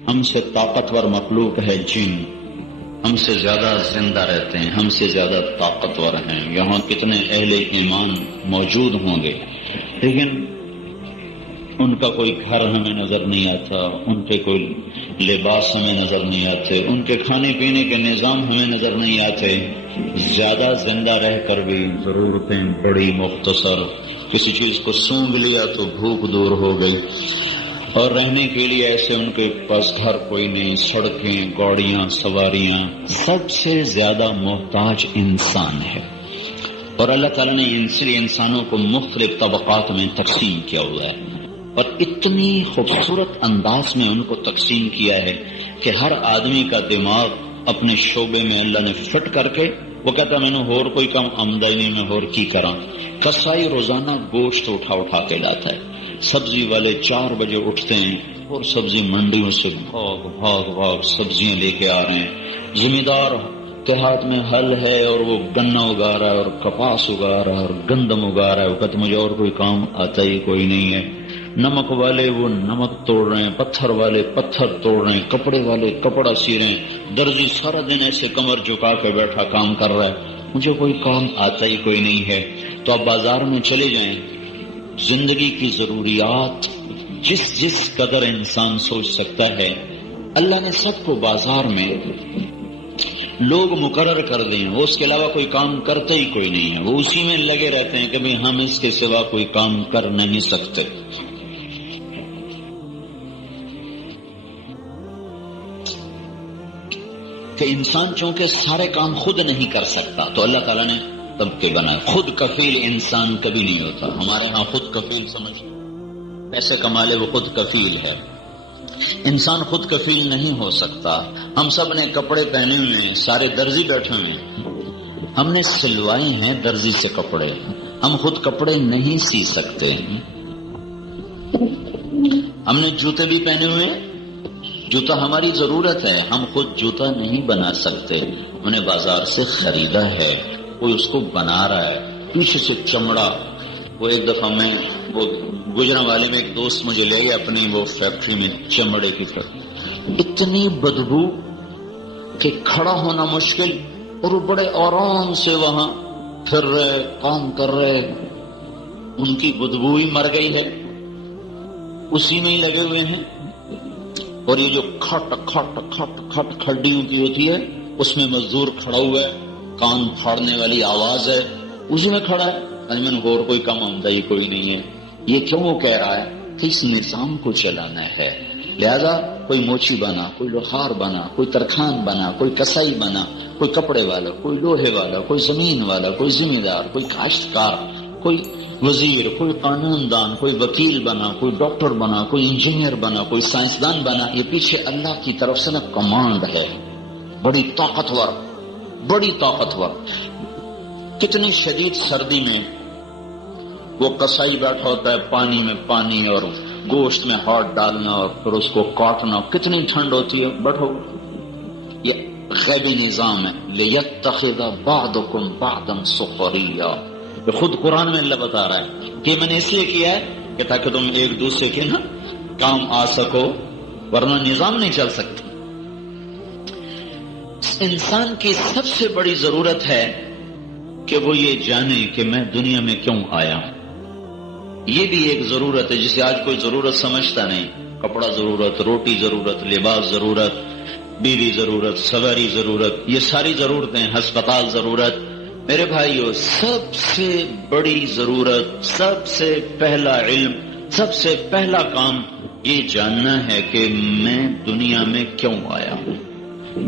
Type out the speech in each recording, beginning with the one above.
ہم سے طاقتور مخلوق ہے جن، ہم سے زیادہ زندہ رہتے ہیں، ہم سے زیادہ طاقتور ہیں، یہاں کتنے اہل ایمان موجود ہوں گے، لیکن ان کا کوئی گھر ہمیں نظر نہیں آتا، ان کے کوئی لباس ہمیں نظر نہیں آتے، ان کے کھانے پینے کے نظام ہمیں نظر نہیں آتے، زیادہ زندہ رہ کر بھی ضرورتیں بڑی مختصر، کسی چیز کو سونگھ لیا تو بھوک دور ہو گئی، اور رہنے کے لیے ایسے ان کے پاس گھر کوئی نہیں، سڑکیں، گاڑیاں، سواریاں، سب سے زیادہ محتاج انسان ہے۔ اور اللہ تعالیٰ نے انسانوں کو مختلف طبقات میں تقسیم کیا ہوا ہے، اور اتنی خوبصورت انداز میں ان کو تقسیم کیا ہے کہ ہر آدمی کا دماغ اپنے شعبے میں اللہ نے فٹ کر کے وہ کہتا میں نے اور کوئی کام آمدنی میں اور کی کراں۔ کسائی روزانہ گوشت اٹھا کے لاتا ہے، سبزی والے 4 بجے اٹھتے ہیں اور سبزی منڈیوں سے بھاگ سبزیاں لے کے آ رہے ہیں، ذمہ دار کے ہاتھ میں حل ہے اور وہ گنا اگا رہا ہے اور کپاس اگا رہا ہے اور گندم اگا رہا ہے، وہ کہتے مجھے اور کوئی کام آتا ہی کوئی نہیں ہے۔ نمک والے وہ نمک توڑ رہے ہیں، پتھر والے پتھر توڑ رہے ہیں، کپڑے والے کپڑا سی رہے ہیں، درزی سارا دن ایسے کمر جھکا کے بیٹھا کام کر رہا ہے، مجھے کوئی کام آتا ہی کوئی نہیں ہے۔ تو آپ بازار میں چلے جائیں، زندگی کی ضروریات جس قدر انسان سوچ سکتا ہے، اللہ نے سب کو بازار میں لوگ مقرر کر دیں، وہ اس کے علاوہ کوئی کام کرتا ہی کوئی نہیں ہے، وہ اسی میں لگے رہتے ہیں کہ بھئی ہم اس کے سوا کوئی کام کر نہیں سکتے۔ کہ انسان چونکہ سارے کام خود نہیں کر سکتا تو اللہ تعالیٰ نے طبقے بنائے۔ خود کفیل انسان کبھی نہیں ہوتا، ہمارے ہاں خود کفیل سمجھ پیسے کما لے وہ خود کفیل ہے، انسان خود کفیل نہیں ہو سکتا۔ ہم سب نے کپڑے پہنے ہوئے ہیں، سارے درزی بیٹھے ہوئے ہیں، ہم نے سلوائی ہیں درزی سے کپڑے، ہم خود کپڑے نہیں سی سکتے۔ ہم نے جوتے بھی پہنے ہوئے ہیں، جوتا ہماری ضرورت ہے، ہم خود جوتا نہیں بنا سکتے، ہم نے بازار سے خریدا ہے، کوئی اس کو بنا رہا ہے، پیچھے سے چمڑا۔ وہ ایک دفعہ میں وہ گجرا والے میں ایک دوست مجھے لے گیا اپنی وہ فیکٹری میں چمڑے کی طرف، اتنی بدبو کہ کھڑا ہونا مشکل، اور وہ بڑے آرام سے وہاں پھر رہے کام کر رہے، ان کی بدبو ہی مر گئی ہے، اسی میں ہی لگے ہوئے ہیں۔ اور یہ جو کھٹ کھٹ کھٹ کھٹ کھڈیوں کی ہوتی ہے اس میں مزدور کھڑا ہوا ہے، کان پھاڑنے والی آواز ہے، اسی میں کھڑا ہے، میں نے اور کوئی کام آمدنی کوئی نہیں ہے۔ یہ کیوں وہ کہہ رہا ہے کہ اس نظام کو چلانا ہے، لہذا کوئی موچی بنا، کوئی لوہار بنا، کوئی ترخان بنا، کوئی کسائی بنا، کوئی کپڑے والا، کوئی لوہے والا، کوئی زمین والا، کوئی ذمہ دار، کوئی کاشتکار، کوئی وزیر، کوئی قانون دان، کوئی وکیل بنا، کوئی ڈاکٹر بنا، کوئی انجینئر بنا، کوئی سائنسدان بنا۔ یہ پیچھے اللہ کی طرف سے نا کمانڈ ہے، بڑی طاقتور، بڑی طاقتور۔ کتنی شدید سردی میں وہ کسائی بیٹھا ہوتا ہے، پانی میں پانی اور گوشت میں ہاتھ ڈالنا اور پھر اس کو کاٹنا، کتنی ٹھنڈ ہوتی ہے، بیٹھو۔ یہ غیبی نظام ہے، لِيَتَّخِذَ بَعْضُكُمْ بَعْضًا سُخْرِيًّا۔ یہ خود قرآن میں اللہ بتا رہا ہے کہ میں نے اس لیے کیا ہے کہ تاکہ تم ایک دوسرے کے نا کام آ سکو، ورنہ نظام نہیں چل سکتا۔ انسان کی سب سے بڑی ضرورت ہے کہ وہ یہ جانے کہ میں دنیا میں کیوں آیا ہوں۔ یہ بھی ایک ضرورت ہے جسے آج کوئی ضرورت سمجھتا نہیں۔ کپڑا ضرورت، روٹی ضرورت، لباس ضرورت، بیوی ضرورت، سواری ضرورت، یہ ساری ضرورتیں، ہسپتال ضرورت۔ میرے بھائیو، سب سے بڑی ضرورت، سب سے پہلا علم، سب سے پہلا کام یہ جاننا ہے کہ میں دنیا میں کیوں آیا ہوں،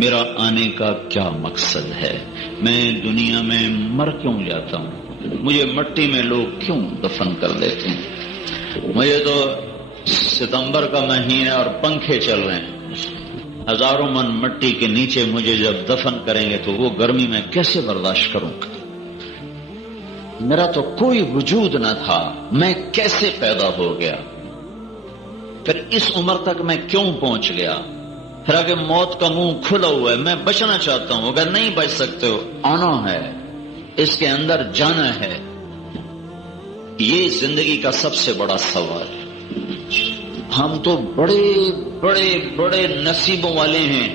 میرا آنے کا کیا مقصد ہے، میں دنیا میں مر کیوں جاتا ہوں، مجھے مٹی میں لوگ کیوں دفن کر دیتے ہیں۔ مجھے تو ستمبر کا مہینہ اور پنکھے چل رہے ہیں، ہزاروں من مٹی کے نیچے مجھے جب دفن کریں گے تو وہ گرمی میں کیسے برداشت کروں گا؟ میرا تو کوئی وجود نہ تھا، میں کیسے پیدا ہو گیا، پھر اس عمر تک میں کیوں پہنچ گیا، پھر آگے موت کا منہ کھلا ہوا ہے، میں بچنا چاہتا ہوں، اگر نہیں بچ سکتے ہو، آنا ہے، اس کے اندر جانا ہے۔ یہ زندگی کا سب سے بڑا سوال ہے۔ ہم تو بڑے بڑے بڑے نصیبوں والے ہیں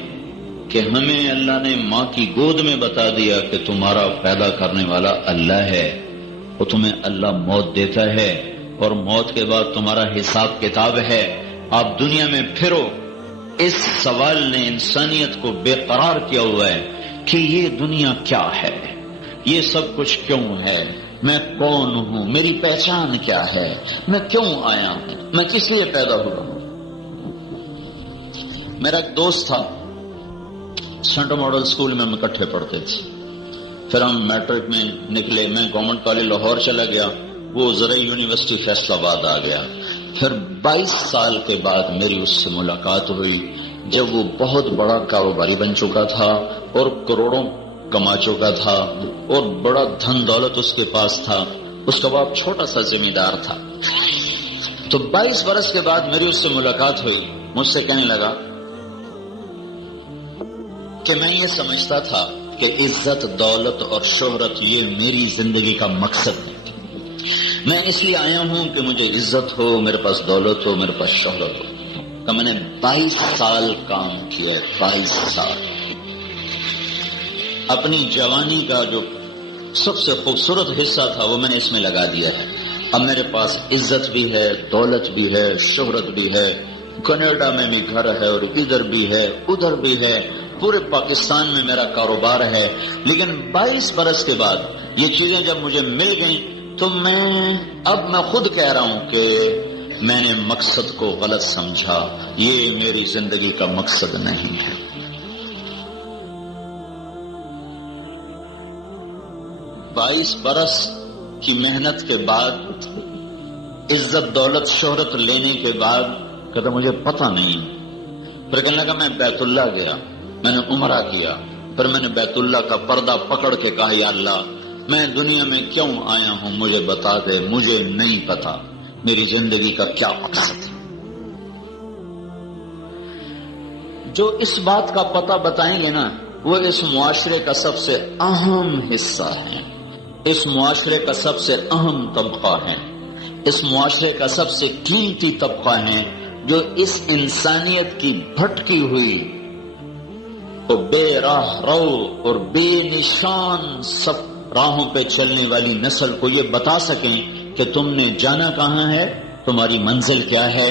کہ ہمیں اللہ نے ماں کی گود میں بتا دیا کہ تمہارا پیدا کرنے والا اللہ ہے، وہ تمہیں اللہ موت دیتا ہے اور موت کے بعد تمہارا حساب کتاب ہے، آپ دنیا میں پھرو۔ اس سوال نے انسانیت کو بے قرار کیا ہوا ہے کہ یہ دنیا کیا ہے، یہ سب کچھ کیوں ہے، میں کون ہوں، میری پہچان کیا ہے، میں کیوں آیا ہوں، میں کس لیے پیدا ہوا ہوں۔ میرا ایک دوست تھا، سینٹر ماڈل اسکول میں ہم اکٹھے پڑھتے تھے، پھر ہم میٹرک میں نکلے، میں گورنمنٹ کالج لاہور چلا گیا، وہ زرعی یونیورسٹی فیصل آباد آ گیا۔ پھر 22 سال کے بعد میری اس سے ملاقات ہوئی، جب وہ بہت بڑا کاروباری بن چکا تھا اور کروڑوں کما چکا تھا اور بڑا دھن دولت اس کے پاس تھا، اس کا باپ چھوٹا سا زمیندار تھا۔ تو 22 برس کے بعد میری اس سے ملاقات ہوئی، مجھ سے کہنے لگا کہ میں یہ سمجھتا تھا کہ عزت، دولت اور شہرت یہ میری زندگی کا مقصد ہے، میں اس لیے آیا ہوں کہ مجھے عزت ہو، میرے پاس دولت ہو، میرے پاس شہرت ہو۔ تو میں نے 22 سال کام کیا ہے، 22 سال اپنی جوانی کا جو سب سے خوبصورت حصہ تھا وہ میں نے اس میں لگا دیا ہے۔ اب میرے پاس عزت بھی ہے، دولت بھی ہے، شہرت بھی ہے، کینیڈا میں بھی گھر ہے اور ادھر بھی ہے ادھر بھی ہے، پورے پاکستان میں میرا کاروبار ہے۔ لیکن 22 برس کے بعد یہ چیزیں جب مجھے مل گئیں تو میں خود کہہ رہا ہوں کہ میں نے مقصد کو غلط سمجھا، یہ میری زندگی کا مقصد نہیں ہے۔ 22 برس کی محنت کے بعد، عزت دولت شہرت لینے کے بعد کہتا مجھے پتہ نہیں۔ پھر کہنے لگا میں بیت اللہ گیا، میں نے عمرہ کیا، پھر میں نے بیت اللہ کا پردہ پکڑ کے کہا یا اللہ میں دنیا میں کیوں آیا ہوں، مجھے بتا دے، مجھے نہیں پتا میری زندگی کا کیا مقصد ہے۔ جو اس بات کا پتہ بتائیں گے نا وہ اس معاشرے کا سب سے اہم حصہ ہے، اس معاشرے کا سب سے اہم طبقہ ہے، اس معاشرے کا سب سے قیمتی طبقہ ہے، جو اس انسانیت کی بھٹکی ہوئی اور بے راہ رو اور بے نشان سب راہوں پہ چلنے والی نسل کو یہ بتا سکیں کہ تم نے جانا کہاں ہے، تمہاری منزل کیا ہے۔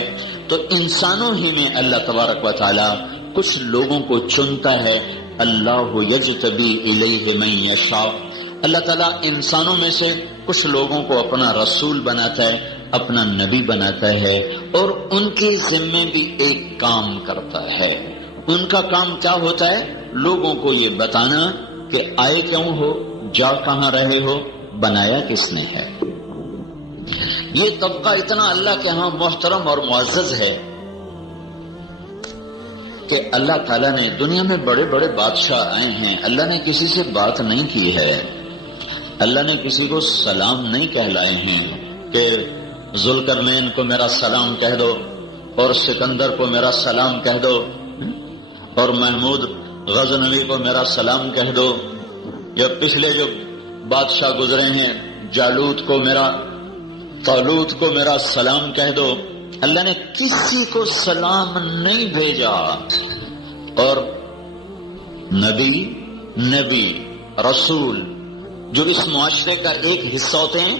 تو انسانوں ہی میں اللہ تبارک و تعالی کچھ لوگوں کو چنتا ہے، اللہ یجتبی الیہ من یشاء، اللہ تعالیٰ انسانوں میں سے کچھ لوگوں کو اپنا رسول بناتا ہے، اپنا نبی بناتا ہے، اور ان کے ذمے بھی ایک کام کرتا ہے۔ ان کا کام کیا ہوتا ہے؟ لوگوں کو یہ بتانا کہ آئے کیوں ہو، جا کہاں رہے ہو، بنایا کس نے ہے۔ یہ طبقہ اتنا اللہ کے ہاں محترم اور معزز ہے کہ اللہ تعالیٰ نے دنیا میں بڑے بڑے بادشاہ آئے ہیں، اللہ نے کسی سے بات نہیں کی ہے، اللہ نے کسی کو سلام نہیں کہلائے ہیں کہ ذوالقرنین کو میرا سلام کہہ دو اور سکندر کو میرا سلام کہہ دو اور محمود غزنوی کو میرا سلام کہہ دو، یا پچھلے جو بادشاہ گزرے ہیں جالوت کو میرا، طالوت کو میرا سلام کہہ دو۔ اللہ نے کسی کو سلام نہیں بھیجا، اور نبی رسول جو اس معاشرے کا ایک حصہ ہوتے ہیں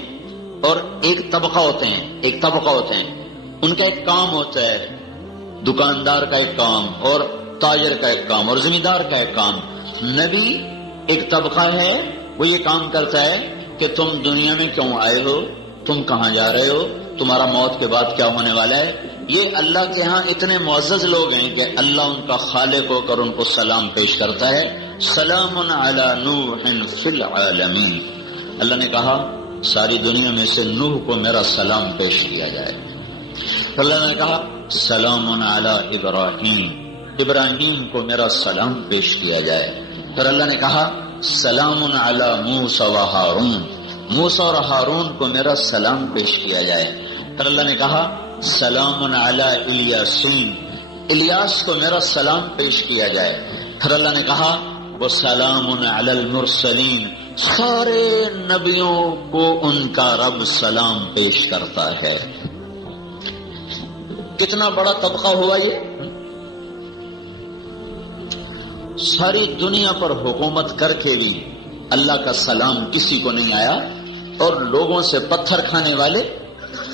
اور ایک طبقہ ہوتے ہیں، ان کا ایک کام ہوتا ہے، دکاندار کا ایک کام اور تاجر کا ایک کام اور زمیندار کا ایک کام۔ نبی ایک طبقہ ہے، وہ یہ کام کرتا ہے کہ تم دنیا میں کیوں آئے ہو، تم کہاں جا رہے ہو، تمہارا موت کے بعد کیا ہونے والا ہے۔ یہ اللہ کے ہاں اتنے معزز لوگ ہیں کہ اللہ ان کا خالق ہو کر ان کو سلام پیش کرتا ہے، سلام علی نوح فی العالمین۔ اللہ نے کہا ساری دنیا میں سے نوح کو میرا سلام پیش کیا جائے۔ اللہ نے کہا سلام علی ابراہیم کو میرا سلام پیش کیا جائے۔ پھر اللہ نے کہا سلام علی موسیٰ و ہارون، موسیٰ اور ہارون کو میرا سلام پیش کیا جائے۔ پھر اللہ نے کہا سلام علی الیاسین، الیاس کو میرا سلام پیش کیا جائے۔ پھر اللہ نے کہا وہ سلام علی المرسلین، سارے نبیوں کو ان کا رب سلام پیش کرتا ہے۔ کتنا بڑا طبقہ ہوا یہ. ساری دنیا پر حکومت کر کے بھی اللہ کا سلام کسی کو نہیں آیا، اور لوگوں سے پتھر کھانے والے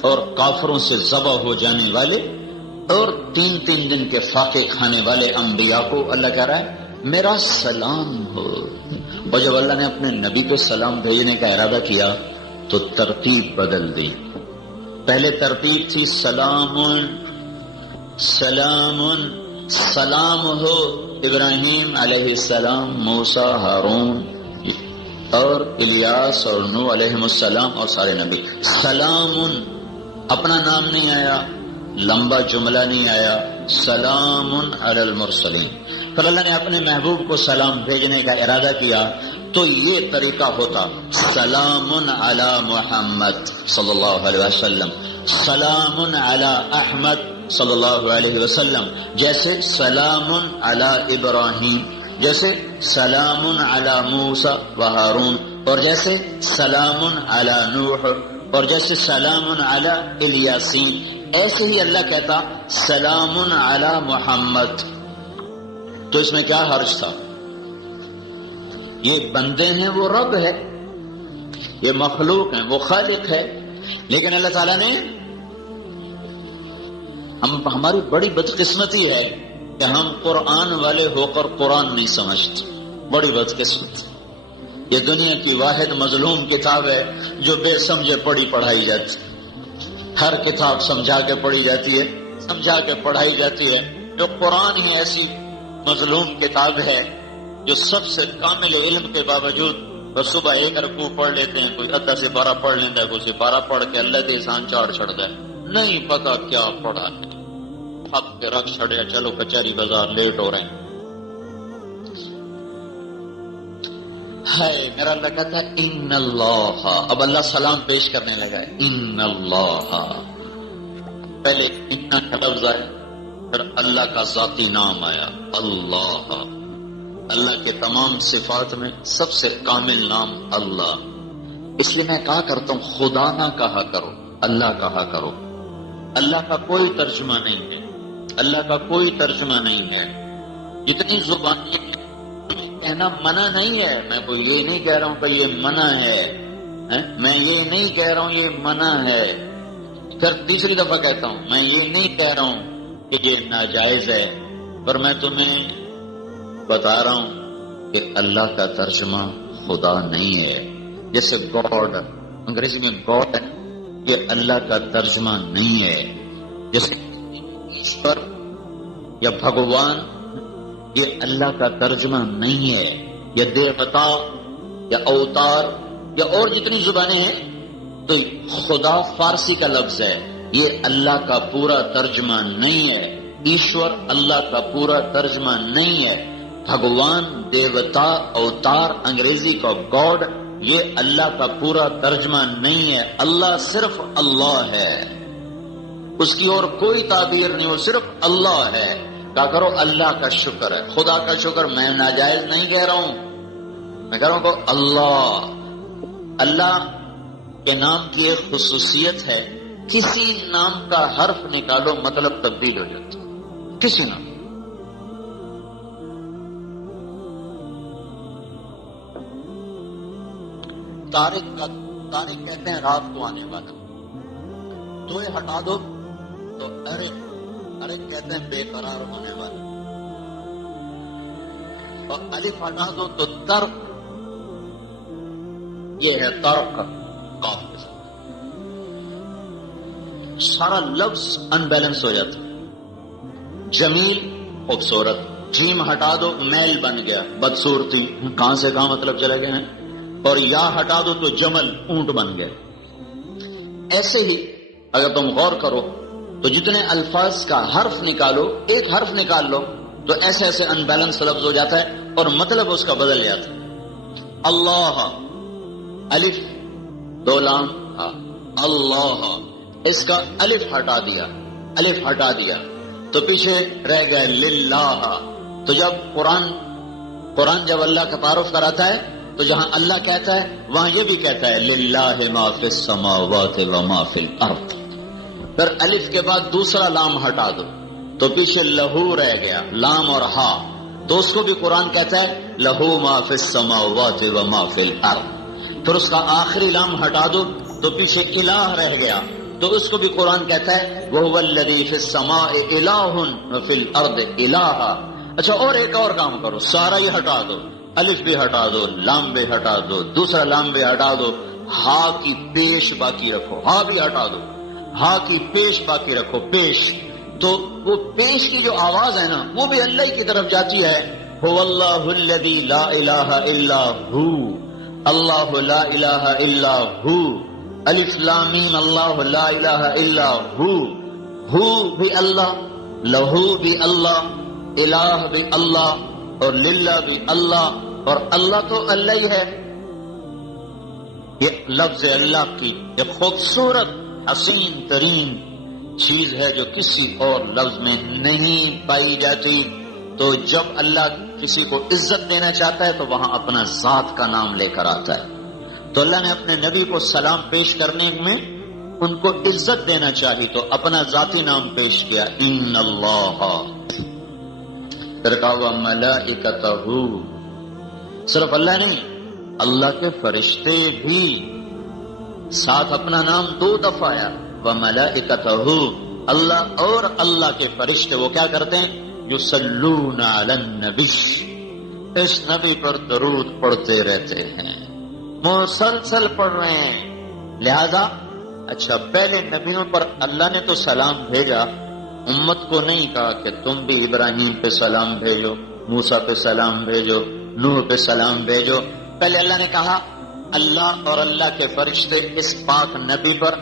اور کافروں سے ذبح ہو جانے والے اور 3 دن کے فاقے کھانے والے انبیاء کو اللہ کہہ رہا ہے میرا سلام ہو. اور جب اللہ نے اپنے نبی کو سلام بھیجنے کا ارادہ کیا تو ترتیب بدل دی. پہلے ترتیب تھی سلام سلام سلام ہو ابراہیم علیہ السلام، موسیٰ، ہارون اور الیاس اور نوح علیہ السلام اور سارے نبی. سلام اپنا نام نہیں آیا، لمبا جملہ نہیں آیا، سلام علی المرسلین. پھر اللہ نے اپنے محبوب کو سلام بھیجنے کا ارادہ کیا تو یہ طریقہ ہوتا سلام علی محمد صلی اللہ علیہ وسلم، سلام علی احمد صلی اللہ علیہ وسلم، جیسے سلام علی ابراہیم، جیسے سلام علی موسیٰ و ہارون، اور جیسے سلام علی نوح، اور جیسے سلام علی الیاسین. ایسے ہی اللہ کہتا سلام علی محمد. تو اس میں کیا حرج تھا؟ یہ بندے ہیں، وہ رب ہے، یہ مخلوق ہیں، وہ خالق ہے. لیکن اللہ تعالیٰ نے ہماری بڑی بدقسمتی ہے کہ ہم قرآن والے ہو کر قرآن نہیں سمجھتے. بڑی بدقسمت. یہ دنیا کی واحد مظلوم کتاب ہے جو بے سمجھے پڑھی پڑھائی جاتی. ہر کتاب سمجھا کے پڑھی جاتی ہے، سمجھا کے پڑھائی جاتی ہے. جو قرآن ہی ایسی مظلوم کتاب ہے جو سب سے کامل علم کے باوجود بس صبح 1 رکوع پڑھ لیتے ہیں، کوئی 10 سے 12 پڑھ لیتا ہے، کوئی 12 پڑھ کے اللہ کے احسان چاڑ چھڑتا ہے. نہیں پتا کیا پڑھا ہے، اب کے رکھ چھڑیا، چلو کچہری بازار لیٹ ہو رہے ہیں. ہے میرا اللہ کہتا ہے ان اللہ. اب اللہ سلام پیش کرنے لگا ہے ان اللہ. پہلے ان کا لفظ آیا، پھر اللہ کا ذاتی نام آیا اللہ. اللہ کے تمام صفات میں سب سے کامل نام اللہ. اس لیے میں کہا کرتا ہوں خدا نہ کہا کرو، اللہ کہا کرو. اللہ کا کوئی ترجمہ نہیں ہے، اللہ کا کوئی ترجمہ نہیں ہے. جتنی زبان کہنا منع نہیں ہے. میں کوئی یہ نہیں کہہ رہا ہوں کہ یہ منع ہے، میں یہ نہیں کہہ رہا ہوں یہ منع ہے. پھر تیسری دفعہ کہتا ہوں میں یہ نہیں کہہ رہا ہوں کہ یہ ناجائز ہے، پر میں تمہیں بتا رہا ہوں کہ اللہ کا ترجمہ خدا نہیں ہے. جیسے گاڈ انگریزی میں گاڈ ہے، یہ اللہ کا ترجمہ نہیں ہے. جیسے ایشور یا بھگوان، یہ اللہ کا ترجمہ نہیں ہے. یا دیوتا یا اوتار یا اور جتنی زبانیں ہیں، تو خدا فارسی کا لفظ ہے، یہ اللہ کا پورا ترجمہ نہیں ہے. ایشور اللہ کا پورا ترجمہ نہیں ہے. بھگوان، دیوتا، اوتار انگریزی کا گاڈ، یہ اللہ کا پورا ترجمہ نہیں ہے. اللہ صرف اللہ ہے، اس کی اور کوئی تعبیر نہیں، وہ صرف اللہ ہے. کہا کرو اللہ کا شکر ہے، خدا کا شکر. میں ناجائز نہیں کہہ رہا ہوں، میں کہہ رہا ہوں کہ اللہ کے نام کی ایک خصوصیت ہے، کسی نام کا حرف نکالو مطلب تبدیل ہو جاتا. کسی نام طارق کہتے ہیں رات کو آنے والا. تو یہ ہٹا دو تو ارے کہتے ہیں بے قرار ہونے والا. اور الف ہٹا دو تو ترک، یہ ہے ترک قاف کے ساتھ. سارا لفظ ان بیلنس ہو جاتا. جمیل خوبصورت، جیم ہٹا دو میل بن گیا بدصورتی، کہاں سے کہاں مطلب چلا گیا ہے. اور یا ہٹا دو تو جمل اونٹ بن گئے. ایسے ہی اگر تم غور کرو تو جتنے الفاظ کا حرف نکالو، ایک حرف نکال لو تو ایسے ایسے ان بیلنس لفظ ہو جاتا ہے اور مطلب اس کا بدل جاتا ہے. اللہ، الف 2 لام اللہ، اس کا الف ہٹا دیا تو پیچھے رہ گئے للہ. تو جب قرآن جب اللہ کا تعارف کراتا ہے تو جہاں اللہ کہتا ہے وہاں یہ بھی کہتا ہے للہ ما فی السماوات و ما فی الارض. پھر الف کے بعد دوسرا لام ہٹا دو تو پیچھے لہو رہ گیا، لام اور ہا، تو اس کو بھی قرآن کہتا ہے لہو ما فی السماوات و ما فی الارض۔ پھر اس کا آخری لام ہٹا دو تو پیچھے الہ رہ گیا، تو اس کو بھی قرآن کہتا ہے وَهُوَ الَّذِي فِي السَّمَاءِ إِلَٰهٌ وَفِي الْأَرْضِ إِلَٰهٌ۔ اچھا اور ایک اور کام کرو، سارا یہ ہٹا دو، الف بھی ہٹا دو، لام بھی ہٹا دو، دوسرا لام بھی ہٹا دو، ہا کی پیش باقی رکھو، ہا بھی ہٹا دو، ہا کی پیش باقی رکھو، پیش، تو وہ پیش کی جو آواز ہے نا وہ بھی اللہ کی طرف جاتی ہے، هو اللہ الذی لا الہ الا ہو، اللہ لا الہ الا ہو، الف لام میم اللہ لا الہ الا ہو بھی اللہ، لہو بھی اللہ، الہ بھی اللہ، اور للہ بھی اللہ، اور اللہ تو اللہ ہی ہے۔ یہ لفظ اللہ کی ایک خوبصورت حسین ترین چیز ہے جو کسی اور لفظ میں نہیں پائی جاتی۔ تو جب اللہ کسی کو عزت دینا چاہتا ہے تو وہاں اپنا ذات کا نام لے کر آتا ہے۔ تو اللہ نے اپنے نبی کو سلام پیش کرنے میں ان کو عزت دینا چاہی تو اپنا ذاتی نام پیش کیا، ان اللہ، پھر کہا ہوا ملائکتہ، صرف اللہ نہیں، اللہ کے فرشتے بھی، ساتھ اپنا نام 2 دفعہ آیا، وملائکتہ، اللہ اور اللہ کے فرشتے وہ کیا کرتے ہیں، یصلون علی النبی، اس نبی پر درود پڑھتے رہتے ہیں، مسلسل پڑھ رہے ہیں۔ لہذا اچھا پہلے نبیوں پر اللہ نے تو سلام بھیجا، امت کو نہیں کہا کہ تم بھی ابراہیم پہ سلام بھیجو، موسیٰ پہ سلام بھیجو، نوح پہ سلام بھیجو، پہلے اللہ نے کہا اللہ اور اللہ کے فرشتے اس پاک نبی پر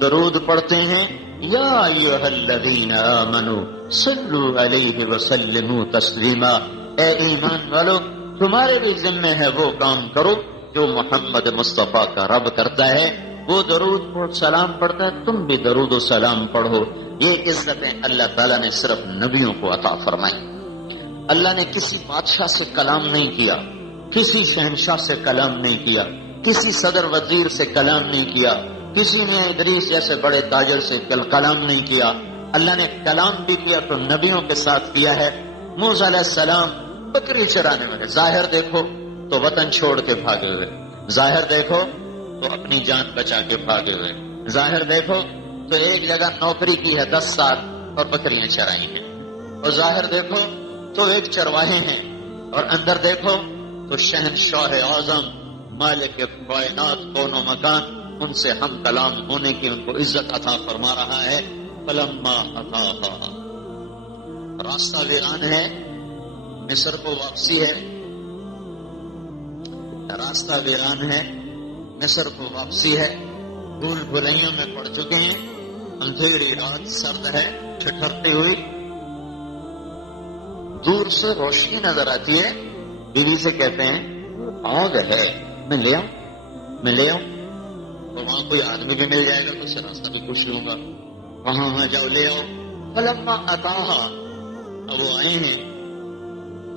درود پڑھتے ہیں، یا ایھا الذین آمنوا صلوا علیہ وسلموا تسلیما، اے ایمان والو تمہارے بھی ذمہ ہے وہ کام کرو جو محمد مصطفیٰ کا رب کرتا ہے، وہ درود اور سلام پڑھتا ہے، تم بھی درود و سلام پڑھو۔ یہ عزتیں اللہ تعالیٰ نے صرف نبیوں کو عطا فرمائی۔ اللہ نے کسی بادشاہ سے کلام نہیں کیا، کسی شہنشاہ سے کلام نہیں کیا، کسی صدر وزیر سے کلام نہیں کیا، کسی نے ادریس جیسے بڑے تاجر سے کلام نہیں کیا۔ اللہ نے کلام بھی کیا تو نبیوں کے ساتھ کیا ہے۔ موسیٰ علیہ السلام بکری چرانے میں، ظاہر دیکھو تو وطن چھوڑ کے بھاگے ہوئے، ظاہر دیکھو تو اپنی جان بچا کے بھاگے ہوئے، ظاہر دیکھو تو ایک جگہ نوکری کی ہے 10 سال اور بکریاں چرائی ہیں، اور ظاہر دیکھو تو ایک چرواہے ہیں، اور اندر دیکھو تو شہنشاہ اعظم مالک کائنات کون و مکان ان سے ہم کلام ہونے کی ان کو عزت عطا فرما رہا ہے۔ فلما اتاہا، راستہ ویران ہے، مصر کو واپسی ہے، راستہ ویران ہے، مصر کو واپسی ہے، بھول بھلائیوں میں پڑ چکے ہیں، اندھیری رات سرد ہے ٹھٹھرتی ہوئی، دور سے روشنی نظر آتی ہے، بیوی سے کہتے ہیں آگ ہے، میں لے آؤں، میں لے آؤں، اور وہاں کوئی آدمی بھی مل جائے گا تو اسے راستہ بھی پوچھ لوں گا، وہاں جاؤ لے آؤ۔ فلما اتاہا، اب وہ آئے ہیں،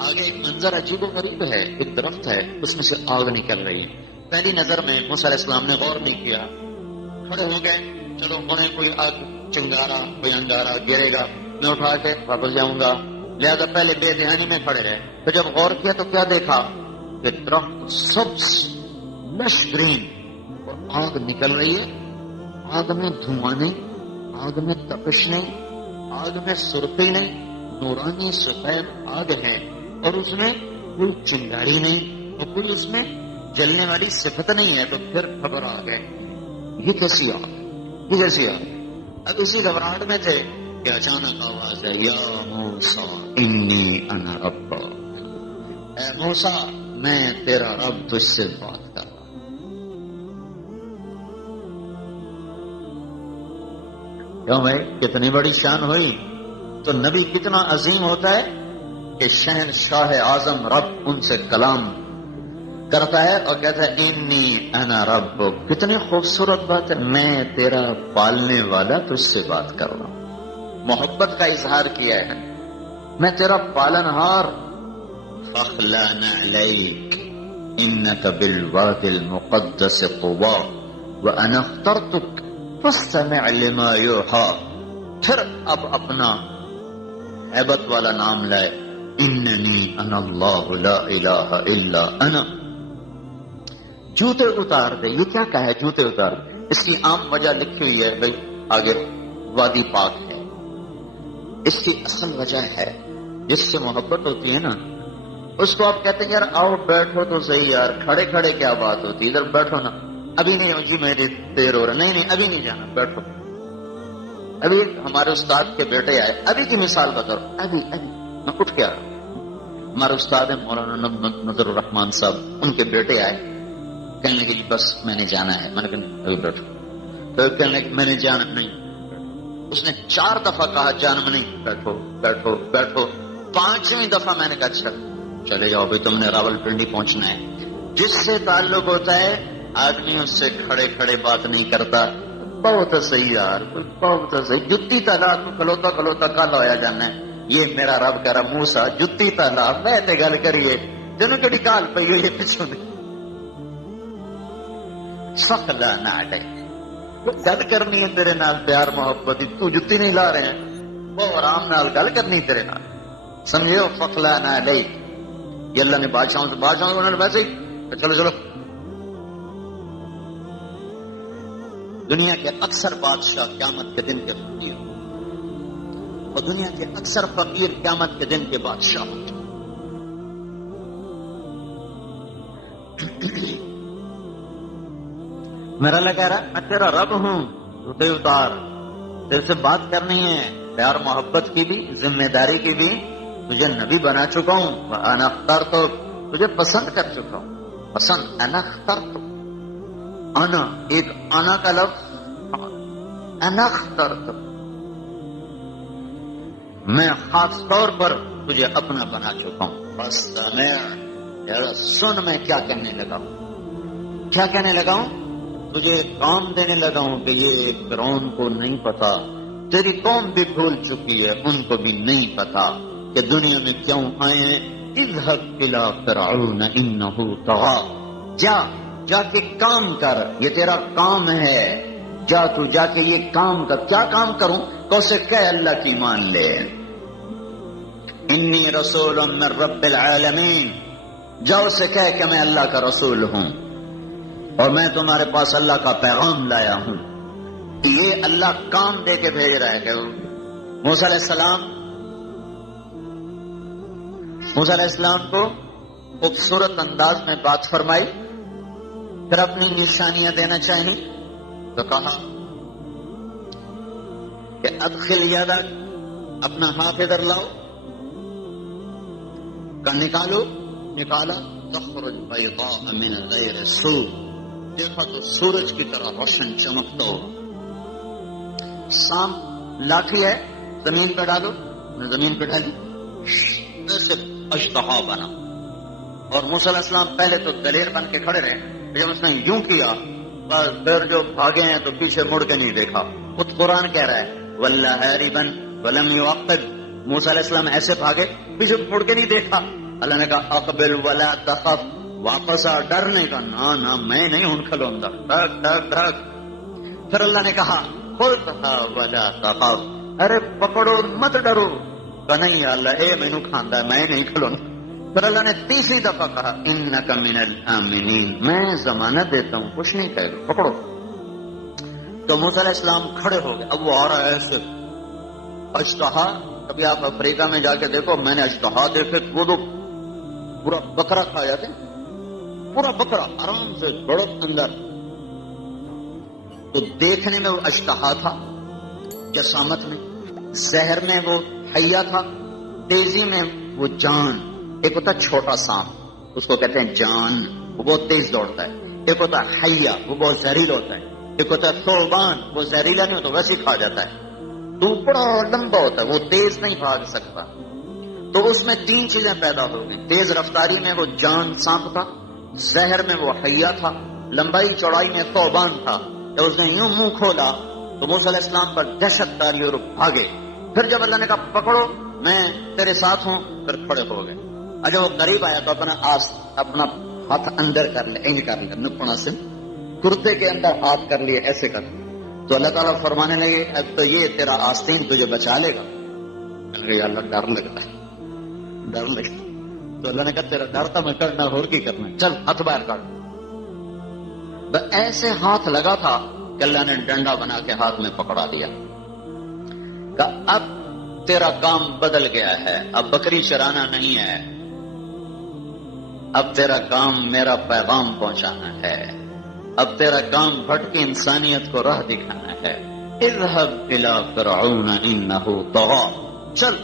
آگے ایک منظر عجیب و غریب ہے، ایک درخت ہے اس میں سے آگ نکل رہی ہے۔ پہلی نظر میں موسیٰ علیہ السلام نے غور نہیں کیا، کھڑے ہو گئے، چلو انہیں کوئی آگ چنگارا کوئی انگارا گرے گا میں اٹھا کے واپس جاؤں گا، لہذا پہلے بے دھیانی میں کھڑے رہے۔ تو جب غور کیا تو کیا دیکھا کہ درخت سبز لش گرین اور آگ نکل رہی ہے، آگ میں دھواں نہیں، آگ میں تپش نہیں، آگ میں سرخی نہیں، نورانی سفید آگ ہے، اور اس میں کوئی چنگاری نہیں اور کوئی اس میں جلنے والی صفت نہیں ہے۔ تو پھر خبر آ گئے یہ کیسی آگ، یہ کیسی آگ۔ اب اسی گھبراہٹ میں تھے کہ اچانک آواز ہے یا موسیٰ انی انا رب، اے موسیٰ میں تیرا رب تجھ سے بات کر رہا ہوں۔ کیوں بھائی کتنی بڑی شان ہوئی، تو نبی کتنا عظیم ہوتا ہے کہ شہنشاہ اعظم رب ان سے کلام کرتا ہے اور کہتا ہے انی انا رب، کتنی خوبصورت بات ہے، میں تیرا پالنے والا تجھ سے بات کر رہا ہوں، محبت کا اظہار کیا ہے، میں تیرا پالنہار۔ فاخلع نعلیک انک بالوادی المقدس طویٰ وانا اخترتک فاستمع لما یوحا، پھر اب اپنا ہیبت والا نام لائے، اننی انا اللہ لا الہ الا انا۔ جوتے اتار دے، یہ کیا کہا ہے جوتے اتار دے؟ اس کی عام وجہ لکھی ہوئی ہے بھائی آگے، وادی پاک ہے۔ اس کی اصل وجہ ہے جس سے محبت ہوتی ہے نا، اس کو آپ کہتے ہیں یار آؤ بیٹھو تو صحیح یار، کھڑے کھڑے کیا بات ہوتی، ادھر بیٹھو نا۔ ابھی نہیں ہو جی میری دیر ہو رہا، نہیں ابھی نہیں جانا، بیٹھو۔ ابھی ہمارے استاد کے بیٹے آئے، ابھی کی مثال بتاؤ، ابھی میں اٹھ کے آ رہا ہوں۔ ہمارے استاد ہیں مولانا نظر الرحمان صاحب، ان کے بیٹے آئے، کہنے لگے جی بس میں نے جانا ہے۔ میں نے کہا ابھی بیٹھو۔ تو کہنے لگے میں نے جانا نہیں۔ اس نے 4 دفعہ کہا جانا میں نہیں، بیٹھو بیٹھو بیٹھو۔ 5ویں دفعہ میں نے کہا اچھا چلے جاؤ بھائی، تم نے راول پنڈی پہنچنا ہے۔ جس سے تعلق ہوتا ہے آدمی اس سے کھڑے کھڑے بات نہیں کرتا، بہت صحیح یار، بہت صحیح، جتی تالاب کو کھلوتا کھلوتا کل ہویا جانا ہے۔ یہ میرا رب کہہ رہا موسیٰ جتی تالاب میں تے گل کریے جنوں کہڑی کال پئی ہوئی ہے پچھوں دی، سخلا نہ اٹے گل کرنی ہے تیرے نال پیار محبت دی، تو جتی نہیں لا رہے ہیں، بہت آرام نال گل کرنی تیرے نال، سمجھو فخلا نہ اٹے۔ یہ اللہ نے بادشاہوں سے، بادشاہوں انہوں نے ویسے ہی چلو چلو۔ دنیا کے اکثر بادشاہ قیامت کے دن کے فقیر، اور دنیا کے اکثر فقیر قیامت کے دن کے بادشاہ۔ میرا اللہ کہہ رہا میں تیرا رب ہوں، جوتے اتار، تیرے سے بات کرنی ہے، پیار محبت کی بھی، ذمہ داری کی بھی، تجھے نبی بنا چکا ہوں، انا اخترت، تجھے پسند کر چکا ہوں، پسند، انا اخترت، انا ایک انا کا لفظ، انا اخترت، میں خاص طور پر تجھے اپنا بنا چکا ہوں۔ بس سن میں کیا کہنے لگا ہوں، کیا کہنے لگا ہوں، تجھے کام دینے لگا ہوں کہ یہ فرعون کو نہیں پتا، تیری قوم بھی بھول چکی ہے، ان کو بھی نہیں پتا کہ دنیا میں کیوں آئے ہیں۔ اذهب الى فرعون انه طغى، جا کے کام کر، یہ تیرا کام ہے، جا تو جا کے یہ کام کر۔ کیا کام کروں؟ تو اسے کہہ اللہ کی مان لے، انی رسول من رب العالمین، جا اسے کہہ کہ میں اللہ کا رسول ہوں اور میں تمہارے پاس اللہ کا پیغام لایا ہوں۔ یہ اللہ کام دے کے بھیج رہا ہے کہ موسیٰ علیہ السلام کو خوبصورت انداز میں بات فرمائی، پھر اپنی نشانیاں دینا چاہیے تو کہا کہ ادخل یدک، اپنا ہاتھ ادھر لاؤ، کہ نکالا، تخرج بیضاء من غیر سوء، دیکھا تو سورج کی طرح روشن چمکتا ہو۔ سام لاٹھی ہے، زمین پہ ڈالو، زمین پہ ڈالی، ایسے اژدہا بنا۔ اور موسیٰ علیہ السلام پہلے تو دلیر بن کے کھڑے رہے، جب اس نے یوں کیا بس پھر جو بھاگے ہیں تو پیچھے مڑ کے نہیں دیکھا۔ خود قرآن کہہ رہا ہے وَلَّا هَارِبًا وَلَمْ يُعَقِّبْ، موسیٰ علیہ السلام ایسے بھاگے پیچھے مڑ کے نہیں دیکھا۔ اللہ نے کہا اقبل ولا تخف، واپس آ، ڈر نہیں کا، نہ میں نہیں ہوں کھلوندا، ڈھک ڈھک ڈھک۔ پھر اللہ نے کہا خذھا ولا تخف، ارے پکڑو مت ڈرو، کہ نہیں اللہ اے مینوں کھاندا ہے، میں نہیں کھلوندا۔ پھر اللہ نے 3 دفعہ کہا انک من الامنین، میں ضمانت دیتا ہوں کچھ نہیں کہے گا، پکڑو۔ تو موسیٰ علیہ السلام کھڑے ہو گئے، اب وہ آ رہا ہے ایسے اژدہا۔ کبھی آپ افریقہ میں جا کے دیکھو، میں نے اژدہا دیکھے، وہ تو پورا بکرا کھا جاتے، پورا بکرا آرام سے بڑک اندر۔ تو دیکھنے میں وہ اژدہا تھا، جسامت میں، زہر میں وہ حیا تھا، تیزی میں وہ جان۔ ایک ہوتا ہے چھوٹا سانپ، اس کو کہتے ہیں جان، وہ بہت تیز دوڑتا ہے۔ ایک ہوتا ہے حیا، وہ بہت زہریلا ہوتا ہے۔ ایک ہوتا ہے ثعبان، وہ زہریلا نہیں ہوتا، ویسے ہی کھا جاتا ہے۔ تو بڑا لمبا ہوتا ہے، وہ تیز نہیں بھاگ سکتا۔ تو اس میں 3 چیزیں پیدا ہو گئی، تیز رفتاری میں وہ جان سانپ تھا، زہر میں وہ حیا تھا، لمبائی چوڑائی میں ثعبان تھا۔ جب اس نے یوں منہ کھولا تو موسیٰ علیہ السلام پر دہشت داری اور بھاگے۔ پھر جب اللہ نے کہا پکڑو میں تیرے ساتھ ہوں، پھر کھڑے ہو گئے۔ جب وہ قریب آیا تو اپنا ہاتھ اندر کر لیا، کر لیا نپنا سے کرتے کے اندر ہاتھ کر لیے، ایسے کر، تو اللہ تعالیٰ فرمانے لگے اب تو یہ تیرا آستین تجھے بچا لے گا. یا اللہ ڈر لگتا ہے، ڈر لگتا. تو اللہ نے کہا تیرا ڈر تھا میں کرنا اور کی کرنا، چل ہاتھ باہر کر. ایسے ہاتھ لگا تھا کہ اللہ نے ڈنڈا بنا کے ہاتھ میں پکڑا دیا. کہا اب تیرا کام بدل گیا ہے، اب بکری چرانا نہیں ہے، اب تیرا کام میرا پیغام پہنچانا ہے، اب تیرا کام بھٹکی انسانیت کو راہ دکھانا ہے. اذهب الى فرعون انه طغى، چل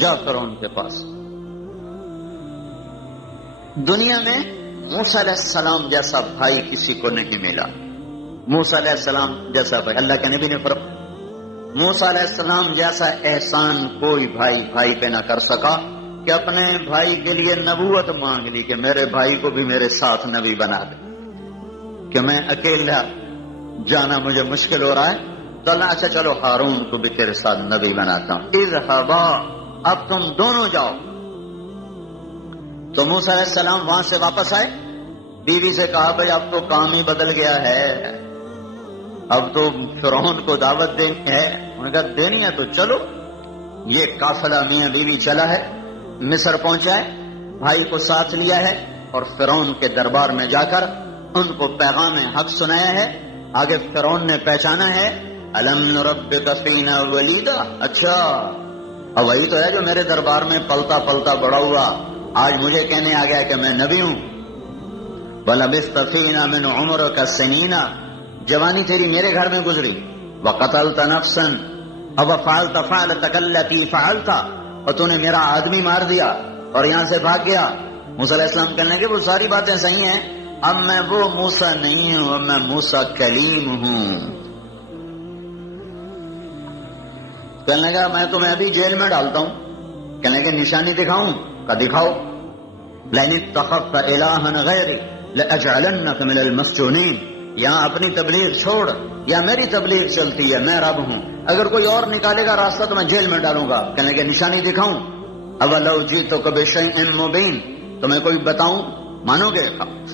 جا فرعون کے پاس. دنیا میں موسیٰ علیہ السلام جیسا بھائی کسی کو نہیں ملا. موسیٰ علیہ السلام جیسا بھائی، اللہ کے نبی نے فرمایا موسیٰ علیہ السلام جیسا احسان کوئی بھائی پہ نہ کر سکا کہ اپنے بھائی کے لیے نبوت مانگ لی کہ میرے بھائی کو بھی میرے ساتھ نبی بنا دے، کہ میں اکیلا جانا مجھے مشکل ہو رہا ہے تو اللہ اچھا چلو ہارون کو بھی تیرے ساتھ نبی بناتا ہوں. اذهبا، اب تم دونوں جاؤ. تو موسیٰ علیہ السلام وہاں سے واپس آئے، بیوی سے کہا بھائی اب تو کام ہی بدل گیا ہے، اب تو فرعون کو دعوت دینی ہے. انہوں نے کہا دینی ہے تو چلو. یہ قافلہ میاں بیوی چلا ہے، مصر پہنچا ہے، بھائی کو ساتھ لیا ہے اور فرعون کے دربار میں جا کر ان کو پیغام حق سنایا ہے. آگے فرعون نے پہچانا ہے الم نربک فینا ولیدا، اچھا اب وہی تو ہے جو میرے دربار میں پلتا پلتا بڑا ہوا، آج مجھے کہنے آ گیا کہ میں نبی ہوں. وَلَبِثْتَ فِينَا مِنْ عُمُرِكَ سِنِينَ، جوانی تیری میرے گھر میں گزری. وَقَتَلْتَ نَفْسًا وَفَعَلْتَ فَعْلَتَكَ الَّتِي فَعَلْتَ، اور تو نے میرا آدمی مار دیا اور یہاں سے بھاگ گیا. موسیٰ علیہ السلام کہنے لگے وہ ساری باتیں صحیح ہیں، اب میں وہ موسیٰ نہیں ہوں، اب میں موسیٰ کلیم ہوں. کہنے لگا میں تمہیں ابھی جیل میں ڈالتا ہوں. کہنے لگے نشانی دکھاؤں؟ کا دکھاؤ. لَئِنِ اتَّخَذْتَ إِلَٰهًا غَيْرِي لَأَجْعَلَنَّكَ مِنَ الْمَسْجُونِينَ، یہاں اپنی تبلیغ چھوڑ، یا میری تبلیغ چلتی ہے، میں رب ہوں، اگر کوئی اور نکالے گا راستہ تو میں جیل میں ڈالوں گا. کہنے لگے نشانی دکھاؤں؟ اَوَلَوْ جِئْتُكَ بِشَيْءٍ مُّبِينٍ، تمہیں کوئی بتاؤں مانو گے؟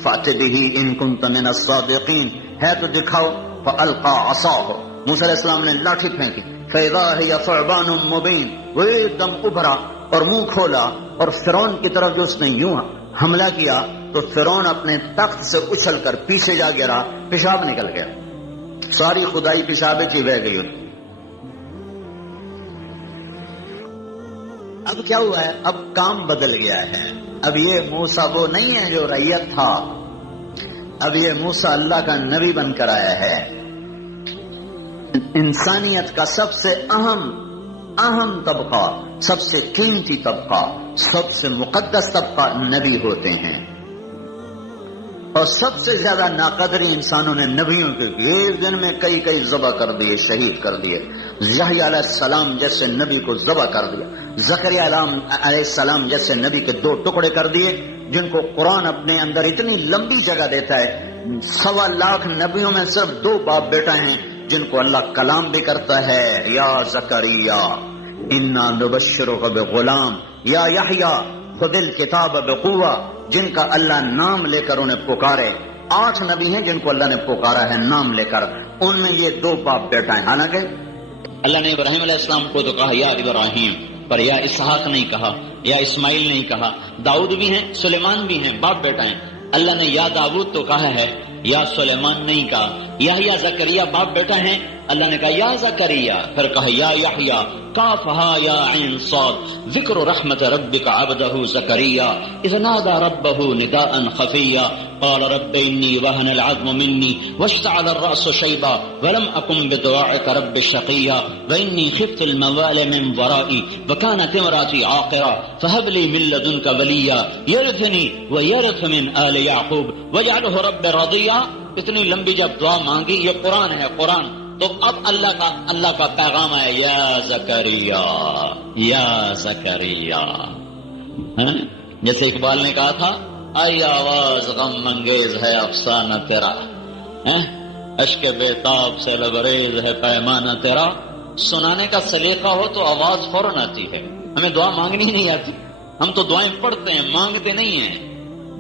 فَأْتِ بِهِ إِن كُنتَ مِنَ الصَّادِقِينَ، ہے تو دکھاؤ. فَأَلْقَىٰ عَصَاهُ، موسیٰ علیہ السلام نے لاٹھی پھینکی. فَإِذَا هِيَ ثُعْبَانٌ مُّبِينٌ، وہ ایک دم ابھرا اور منہ کھولا اور فرعون کی طرف جو اس نے یوں حملہ کیا تو فرعون اپنے تخت سے اچھل کر پیچھے جا گرا، پیشاب نکل گیا، ساری خدائی پیشاب کی بہ گئی. اب کیا ہوا ہے؟ اب کام بدل گیا ہے. اب یہ موسیٰ وہ نہیں ہے جو رعیت تھا، اب یہ موسیٰ اللہ کا نبی بن کر آیا ہے. انسانیت کا سب سے اہم طبقہ، سب سے قیمتی طبقہ، سب سے مقدس طبقہ نبی ہوتے ہیں. اور سب سے زیادہ ناقدری انسانوں نے نبیوں کے ایک دن میں کئی ذبح کر دیے، شہید کر دیے. یحییٰ علیہ السلام جیسے نبی کو ذبح کر دیا، زکریا علیہ السلام جیسے نبی کے 2 ٹکڑے کر دیے، جن کو قرآن اپنے اندر اتنی لمبی جگہ دیتا ہے. 1.25 لاکھ نبیوں میں صرف 2 باپ بیٹا ہیں جن کو اللہ کلام بھی کرتا ہے. یا زکریا انا نبشرک بغلام یا یحییٰ خذ الکتاب بقوہ، جن کا اللہ نام لے کر انہیں پکارے. 8 نبی ہیں جن کو اللہ نے پکارا ہے نام لے کر، ان میں یہ 2 باپ بیٹا ہیں. حالانکہ اللہ نے ابراہیم علیہ السلام کو تو کہا یا ابراہیم، پر یا اسحاق نہیں کہا، یا اسماعیل نہیں کہا. داؤد بھی ہیں، سلیمان بھی ہیں، باپ بیٹا ہیں. اللہ نے یا داؤد تو کہا ہے، یا سلیمان نہیں کہا. یحییٰ زکریا باپ بیٹا ہیں، اللہ نے کہا یا زکریا، پھر کہا یا یحییٰ. کافہا یا عین صاد، ذکر رحمت ربک عبدہ زکریا اذ نادى ربہ نداء خفیا قال رب انی وهن العظم منی واشتعل الرأس شیبا ولم اکن بدعائک رب شقیا وانی خفت الموال من ورائي وكانت امرأتي عاقرا فهب لي من لدنك وليا يرثني ويرث من آل يعقوب واجعله رب رضيا. اتنی لمبی جب دعا مانگی، یہ قرآن ہے قرآن. تو اب اللہ کا پیغام ہے یا زکریا یا زکریا. جیسے اقبال نے کہا تھا آئی آواز غم انگیز ہے افسانہ تیرا، اشک بےتاب سے لبریز ہے پیمانہ تیرا. سنانے کا سلیقہ ہو تو آواز فوراً آتی ہے. ہمیں دعا مانگنی نہیں آتی، ہم تو دعائیں پڑھتے ہیں، مانگتے نہیں ہیں.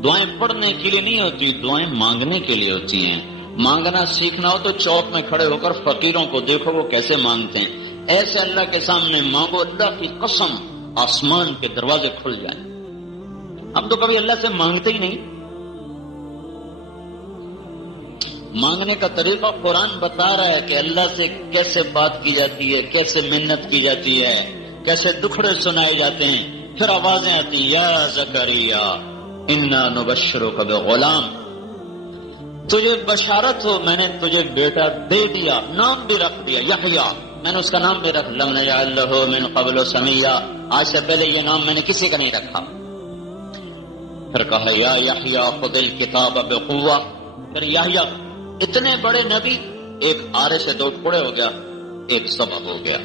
دعائیں پڑھنے کے لیے نہیں ہوتی، دعائیں مانگنے کے لیے ہوتی ہیں. مانگنا سیکھنا ہو تو چوک میں کھڑے ہو کر فقیروں کو دیکھو وہ کیسے مانگتے ہیں، ایسے اللہ کے سامنے مانگو، اللہ کی قسم آسمان کے دروازے کھل جائیں۔ ہم تو کبھی اللہ سے مانگتے ہی نہیں۔ مانگنے کا طریقہ قرآن بتا رہا ہے کہ اللہ سے کیسے بات کی جاتی ہے، کیسے منت کی جاتی ہے، کیسے دکھڑے سنائے جاتے ہیں، پھر آوازیں آتی ہیں، یا زکریا انا نبشرک بغلام، تجھے بشارت ہو میں نے تجھے بیٹا دے دیا، نام بھی رکھ دیا یحییٰ، میں نے اس کا نام بھی رکھ، لم نجعل لہ من قبل سمیہ، آج سے پہلے یہ نام میں نے کسی کا نہیں رکھا۔ پھر کہا یا یحییٰ خذ الکتاب بقوہ، پھر یحییٰ اتنے بڑے نبی، ایک آرے سے 2 ٹکڑے ہو گیا، ایک سبق ہو گیا۔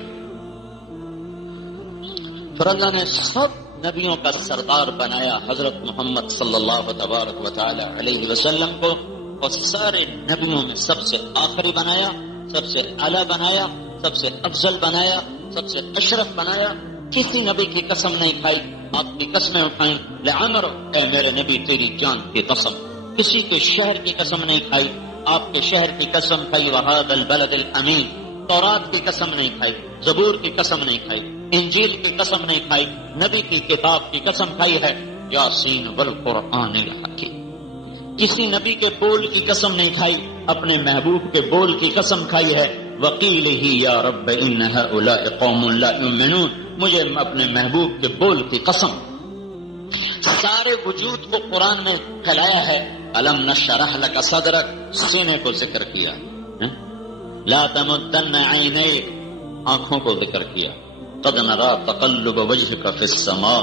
پھر اللہ نے سب نبیوں کا سردار بنایا حضرت محمد صلی اللہ تبارک و تعالی علیہ وسلم کو، اور سارے نبیوں میں سب سے آخری بنایا، سب سے اعلیٰ بنایا، سب سے افضل بنایا، سب سے اشرف بنایا۔ کسی نبی کی قسم نہیں کھائی، آپ کی قسمیں اٹھائیں، لعمر اے میرے نبی تیری جان کی قسم، کسی کے شہر کی قسم نہیں کھائی، آپ کے شہر کی قسم کھائی، وہذا البلد الامین، تورات کی قسم نہیں کھائی، زبور کی قسم نہیں کھائی، انجیل کی قسم نہیں کھائی، نبی کی کتاب کی قسم کھائی ہے، یاسین والقرآن الحکیم۔ کسی نبی کے بول کی قسم نہیں کھائی، اپنے محبوب کے بول کی قسم کھائی ہے، وقیل ہی یا رب ان ہؤلاء قوم لا یؤمنون، مجھے اپنے محبوب کے بول کی قسم۔ سارے وجود کو قرآن نے پھیلایا ہے، الم نشرح لک صدرک، سینے کو ذکر کیا، لا تمدن عینیک، آنکھوں کو ذکر کیا، قد نرى تقلب وجهك في السماء،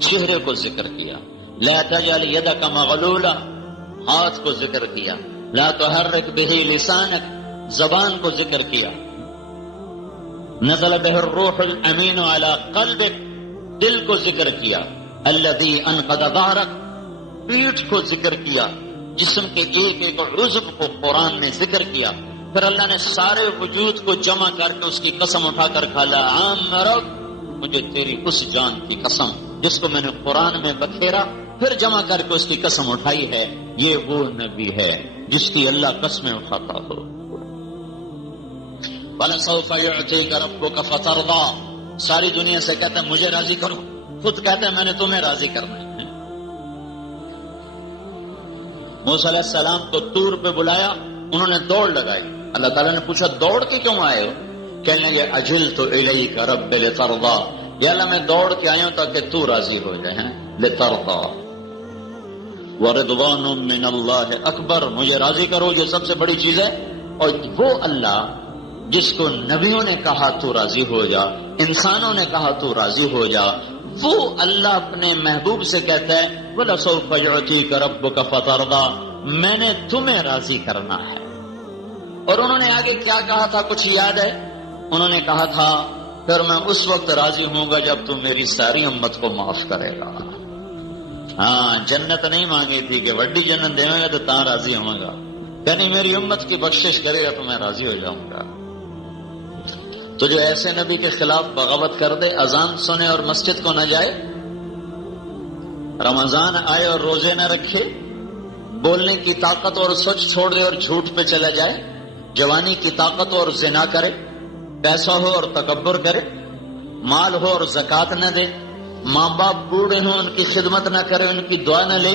چہرے کو ذکر کیا، لا تجعل يدك مغلولة، ہاتھ کو ذکر کیا، لا تحرك به لسانك، زبان کو ذکر کیا، نزل به الروح الامین على قلبك، دل کو ذکر کیا، الذي انقض ظهرك، پیٹھ کو ذکر کیا، جسم کے ایک ایک عضو کو قرآن نے ذکر کیا۔ پھر اللہ نے سارے وجود کو جمع کر کے اس کی قسم اٹھا کر کھالا، عامرک، مجھے تیری اس جان کی قسم جس کو میں نے قرآن میں بکھیرا، پھر جمع کر کے اس کی قسم اٹھائی ہے، یہ وہ نبی ہے جس کی اللہ قسمیں اٹھاتا ہو۔ وَلَسَوْفَ يُعْطِيكَ رَبُّكَ فَتَرْضَىٰ، ساری دنیا سے کہتا ہے مجھے راضی کرو، خود کہتا ہے میں نے تمہیں راضی کرنا ہے۔ موسیٰ علیہ السلام کو طور پہ بلایا، انہوں نے دوڑ لگائی، اللہ تعالیٰ نے پوچھا دوڑ کے کیوں آئے ہو؟ کہنے لگے اجلت الیک رب لترضیٰ، یا اللہ میں دوڑ کے آیا ہوں تاکہ تو راضی ہو جائے، لترضیٰ، ورضوان من اللہ اکبر، مجھے راضی کرو جو سب سے بڑی چیز ہے۔ اور وہ اللہ جس کو نبیوں نے کہا تو راضی ہو جا، انسانوں نے کہا تو راضی ہو جا، وہ اللہ اپنے محبوب سے کہتا ہے وَلَسَوْفَ يُعْطِيكَ رَبُّكَ فَتَرْضَىٰ، میں نے تمہیں راضی کرنا ہے۔ اور انہوں نے آگے کیا کہا تھا کچھ یاد ہے؟ انہوں نے کہا تھا پھر میں اس وقت راضی ہوں گا جب تم میری ساری امت کو معاف کرے گا۔ ہاں، جنت نہیں مانگی تھی کہ وڈی جنت دے گا تو تاں راضی ہوں گا، یعنی میری امت کی بخشش کرے گا تو میں راضی ہو جاؤں گا۔ تو جو ایسے نبی کے خلاف بغاوت کر دے، اذان سنے اور مسجد کو نہ جائے، رمضان آئے اور روزے نہ رکھے، بولنے کی طاقت اور سچ چھوڑ دے اور جھوٹ پہ چلا جائے، جوانی کی طاقت اور زنا کرے، پیسہ ہو اور تکبر کرے، مال ہو اور زکوٰۃ نہ دے، ماں باپ بوڑھے ہوں ان کی خدمت نہ کرے، ان کی دعا نہ لے،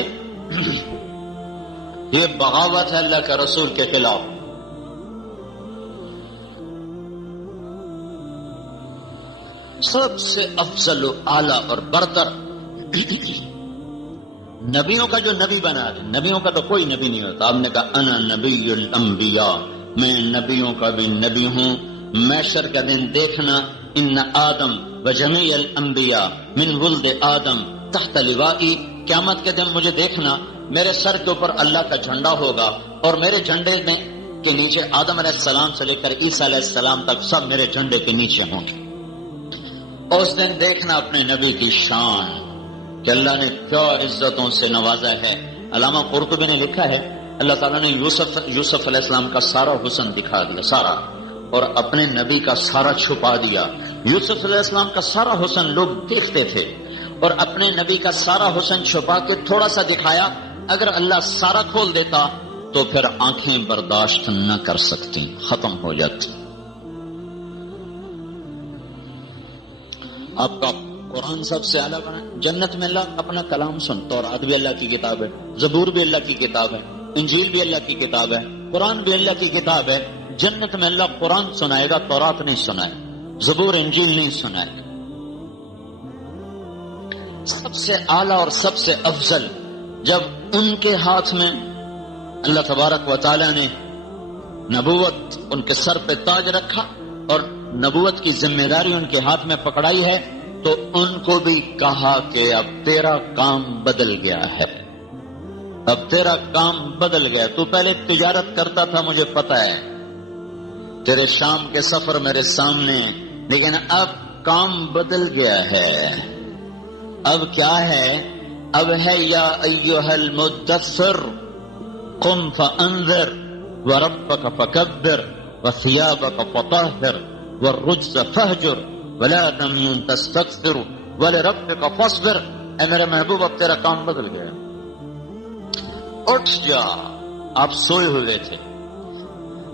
یہ بغاوت ہے اللہ کے رسول کے خلاف۔ سب سے افضل و اعلیٰ اور برتر نبیوں کا جو نبی بنا دے، نبیوں کا تو کوئی نبی نہیں ہوتا۔ آپ نے کہا انا نبی الانبیاء، میں نبیوں کا بھی نبی ہوں۔ محشر کا دن دیکھنا، ان آدم و جمیع الانبیاء من ولد آدم تحت لوائی، قیامت کے دن مجھے دیکھنا، میرے سر کے اوپر اللہ کا جھنڈا ہوگا اور میرے جھنڈے میں کے نیچے آدم علیہ السلام سے لے کر عیسیٰ علیہ السلام تک سب میرے جھنڈے کے نیچے ہوں گے۔ اور اس دن دیکھنا اپنے نبی کی شان کہ اللہ نے کیا عزتوں سے نوازا ہے۔ علامہ قرطبی نے لکھا ہے اللہ تعالیٰ نے یوسف علیہ السلام کا سارا حسن دکھا دیا، سارا، اور اپنے نبی کا سارا چھپا دیا۔ یوسف علیہ السلام کا سارا حسن لوگ دیکھتے تھے اور اپنے نبی کا سارا حسن چھپا کے تھوڑا سا دکھایا۔ اگر اللہ سارا کھول دیتا تو تو پھر آنکھیں برداشت نہ کر سکتی، ختم ہو جاتی. آپ کا قرآن سب سے اعلیٰ بنا. جنت میں اللہ اپنا کلام سن. تورات بھی اللہ کی کتاب ہے، زبور بھی اللہ کی کتاب ہے، انجیل بھی اللہ کی کتاب ہے، قرآن بھی اللہ کی کتاب ہے. جنت میں اللہ قرآن سنائے گا، تورات نہیں سنائے گا، زبور انجیل نہیں سنائے گا. سب سے اعلیٰ اور سب سے افضل جب ان کے ہاتھ میں اللہ تبارک و تعالی نے نبوت ان کے سر پہ تاج رکھا اور نبوت کی ذمہ داری ان کے ہاتھ میں پکڑائی ہے، تو ان کو بھی کہا کہ اب تیرا کام بدل گیا ہے، اب تیرا کام بدل گیا. تو پہلے تجارت کرتا تھا، مجھے پتا ہے، تیرے شام کے سفر میرے سامنے، لیکن اب کام بدل گیا ہے. اب کیا ہے؟ اب ہے یا ایھا المدثر قم فانذر وربک فکبر وثیابک فطہر والرجز فہجر ولا تمنن تستکثر ولربک فاصبر. اے میرے محبوب اب تیرا کام بدل گیا، اٹھ جا. آپ سوئے ہوئے تھے.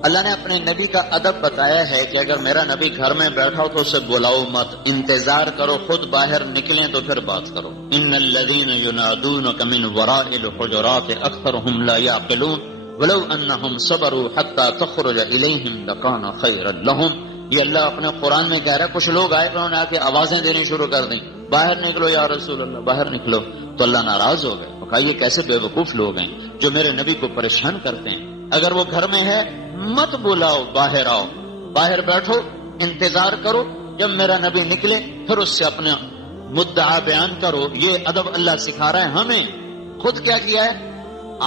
اللہ نے اپنے نبی کا ادب بتایا ہے کہ اگر میرا نبی گھر میں بیٹھا ہو تو اسے بلاؤ مت، انتظار کرو، خود باہر نکلیں تو پھر بات کرو. ان الذین ینادونک من وراء الحجرات اکثرهم لا یعقلون ولو انہم صبروا حتی تخرج الیہم لکان خیرا لہم. یہ اللہ اپنے قرآن میں کہہ رہا ہے. کچھ لوگ آئے انہوں نے آ کے آوازیں دینی شروع کر دیں، باہر نکلو یا رسول اللہ، باہر نکلو. تو اللہ ناراض ہو گئے. وہ کہا یہ کیسے بے وقوف لوگ ہیں جو میرے نبی کو پریشان کرتے ہیں. اگر وہ گھر میں ہے مت بلاؤ، باہر آؤ، باہر بیٹھو، انتظار کرو جب میرا نبی نکلے، پھر اس سے اپنا مدعا بیان کرو. یہ ادب اللہ سکھا رہا ہے ہمیں. خود کیا کیا ہے؟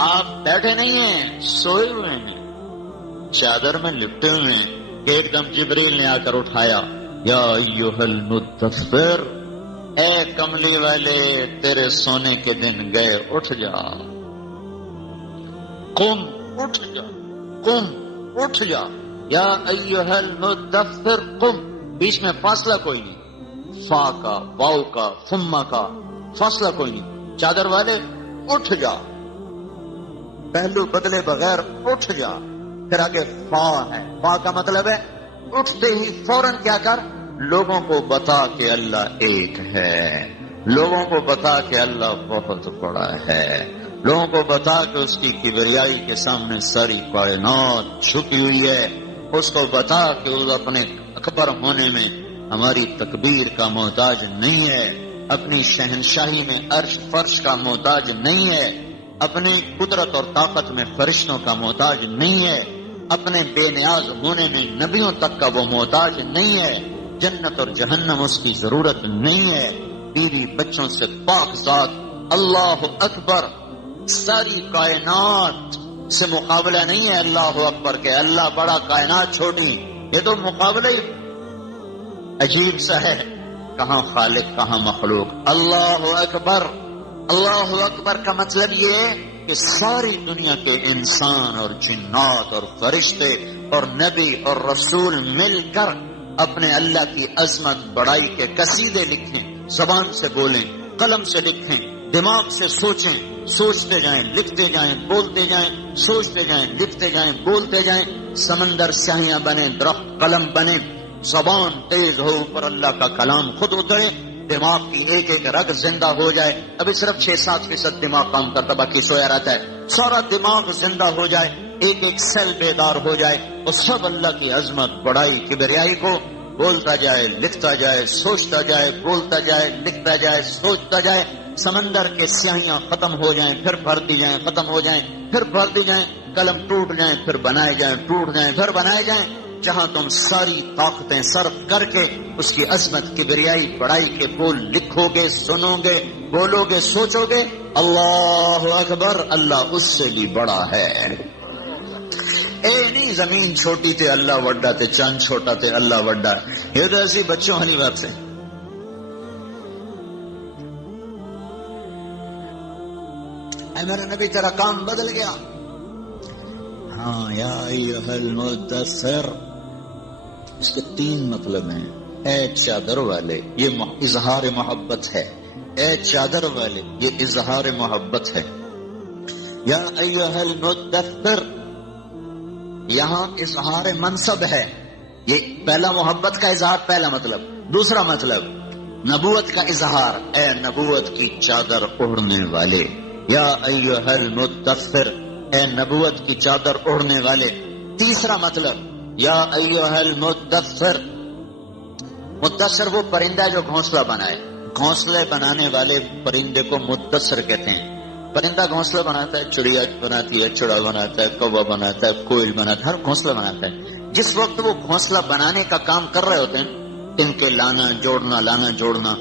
آپ بیٹھے نہیں ہیں، سوئے ہوئے ہیں، چادر میں لپٹے ہوئے ہیں کہ ایک دم جبریل نے آ کر اٹھایا. یا ایھا المدثر، اے کملی والے تیرے سونے کے دن گئے، اٹھ جا. قم، اٹھ جا. قم، اٹھ جا. یا ایھا المدثر قم. بیچ میں فاصلہ کوئی نہیں، فا کا، واو کا، ثم کا فاصلہ کوئی نہیں. چادر والے اٹھ جا، پہلو بدلے بغیر اٹھ جا. پھر آگے فا ہے. فا کا مطلب ہے اٹھتے ہی فوراً کیا کر؟ لوگوں کو بتا کہ اللہ ایک ہے، لوگوں کو بتا کہ اللہ بہت بڑا ہے، لوگوں کو بتا کہ اس کی کبریائی کے سامنے ساری کائنات چھپی ہوئی ہے. اس کو بتا کہ وہ اپنے اکبر ہونے میں ہماری تکبیر کا محتاج نہیں ہے، اپنی شہنشاہی میں عرش فرش کا محتاج نہیں ہے، اپنی قدرت اور طاقت میں فرشتوں کا محتاج نہیں ہے، اپنے بے نیاز ہونے میں نبیوں تک کا وہ محتاج نہیں ہے، جنت اور جہنم اس کی ضرورت نہیں ہے، بیوی بچوں سے پاک ذات. اللہ اکبر. ساری کائنات سے مقابلہ نہیں ہے اللہ اکبر کے. اللہ بڑا، کائنات چھوٹی. یہ تو مقابلہ ہی عجیب سا ہے. کہاں خالق کہاں مخلوق. اللہ اکبر. اللہ اکبر کا مطلب یہ کہ ساری دنیا کے انسان اور جنات اور فرشتے اور نبی اور رسول مل کر اپنے اللہ کی عظمت بڑائی کے قصیدے لکھیں، زبان سے بولیں، قلم سے لکھیں، دماغ سے سوچیں، سوچتے جائیں، لکھتے جائیں، بولتے جائیں، سوچتے جائیں، لکھتے جائیں، بولتے جائیں. سمندر سیاہیاں بنے، درخت قلم بنے، زبان تیز ہو، اوپر اللہ کا کلام خود اترے، دماغ کی ایک ایک رگ زندہ ہو جائے. ابھی صرف 6-7% دماغ کام کرتا، باقی سویا رہتا ہے. سارا دماغ زندہ ہو جائے، ایک ایک سیل بیدار ہو جائے، اور سب اللہ کی عظمت بڑائی کبریائی کو بولتا جائے، لکھتا جائے، سوچتا جائے، بولتا جائے، لکھتا جائے، سوچتا جائے. سمندر کے سیاہیاں ختم ہو جائیں، پھر بھرتی جائیں، ختم ہو جائیں، پھر بھرتی جائیں، قلم ٹوٹ جائیں، پھر بنائے جائیں، ٹوٹ جائیں، پھر بنائے جائیں. جہاں تم ساری طاقتیں صرف کر کے اس کی عظمت کبریائی بڑائی کے بول لکھو گے، سنو گے، بولو گے، سوچو گے، اللہ اکبر، اللہ اس سے بھی بڑا ہے. اے نہیں زمین چھوٹی تھے اللہ وڈا تے، چاند چھوٹا تھے اللہ وڈا. یہ تو ایسی بچوں والی بات ہے. اے میرا نبی تیرا کام بدل گیا. ہاں یا ایھا المدثر، اس کے 3 مطلب ہیں. اے چادر والے، یہ اظہار محبت ہے. اے چادر والے، یہ اظہار محبت ہے. یا ایھا المدثر، یہاں اظہار منصب ہے. یہ پہلا محبت کا اظہار، پہلا مطلب. دوسرا مطلب نبوت کا اظہار، اے نبوت کی چادر اوڑھنے والے. یا ایھا المدثر، اے نبوت کی چادر اوڑھنے والے. تیسرا مطلب یا ایھا المدثر، مدثر وہ پرندہ ہے جو گھونسلہ بنائے. گھونسلے بنانے والے پرندے کو مدثر کہتے ہیں. پرندہ گھونسلہ بناتا ہے، چڑیا بناتی ہے، چڑا بناتا ہے، کوا بناتا ہے، کوئل بناتا ہے، ہر گھونسلہ بناتا ہے. جس وقت وہ گھونسلہ بنانے کا کام کر رہے ہوتے ہیں، ان کے لانا جوڑنا لانا جوڑنا،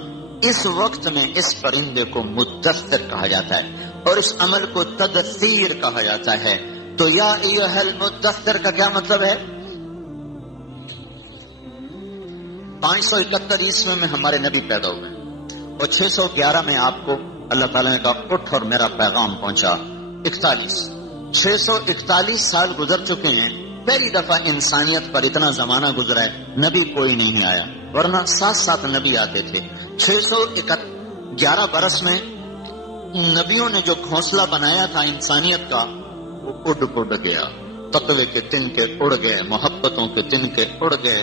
اس وقت میں اس پرندے کو مدثر کہا جاتا ہے، اور اس عمل کو تدثیر کہا جاتا ہے. تو یا ایھا المدثر کا کیا مطلب ہے؟ 571 عیسوی میں ہمارے نبی پیدا ہوئے اور 611 میں آپ کو اللہ تعالیٰ نے کہا اٹھ اور میرا پیغام پہنچا. 641 سال گزر چکے ہیں. پہلی دفعہ انسانیت پر اتنا زمانہ گزرا ہے، نبی کوئی نہیں آیا، ورنہ 7 نبی آتے تھے. 611 برس میں نبیوں نے جو گھونسلہ بنایا تھا انسانیت کا، وہ اڑ گیا. تقوی کے تنکے اڑ گئے، محبتوں کے تنکے اڑ گئے،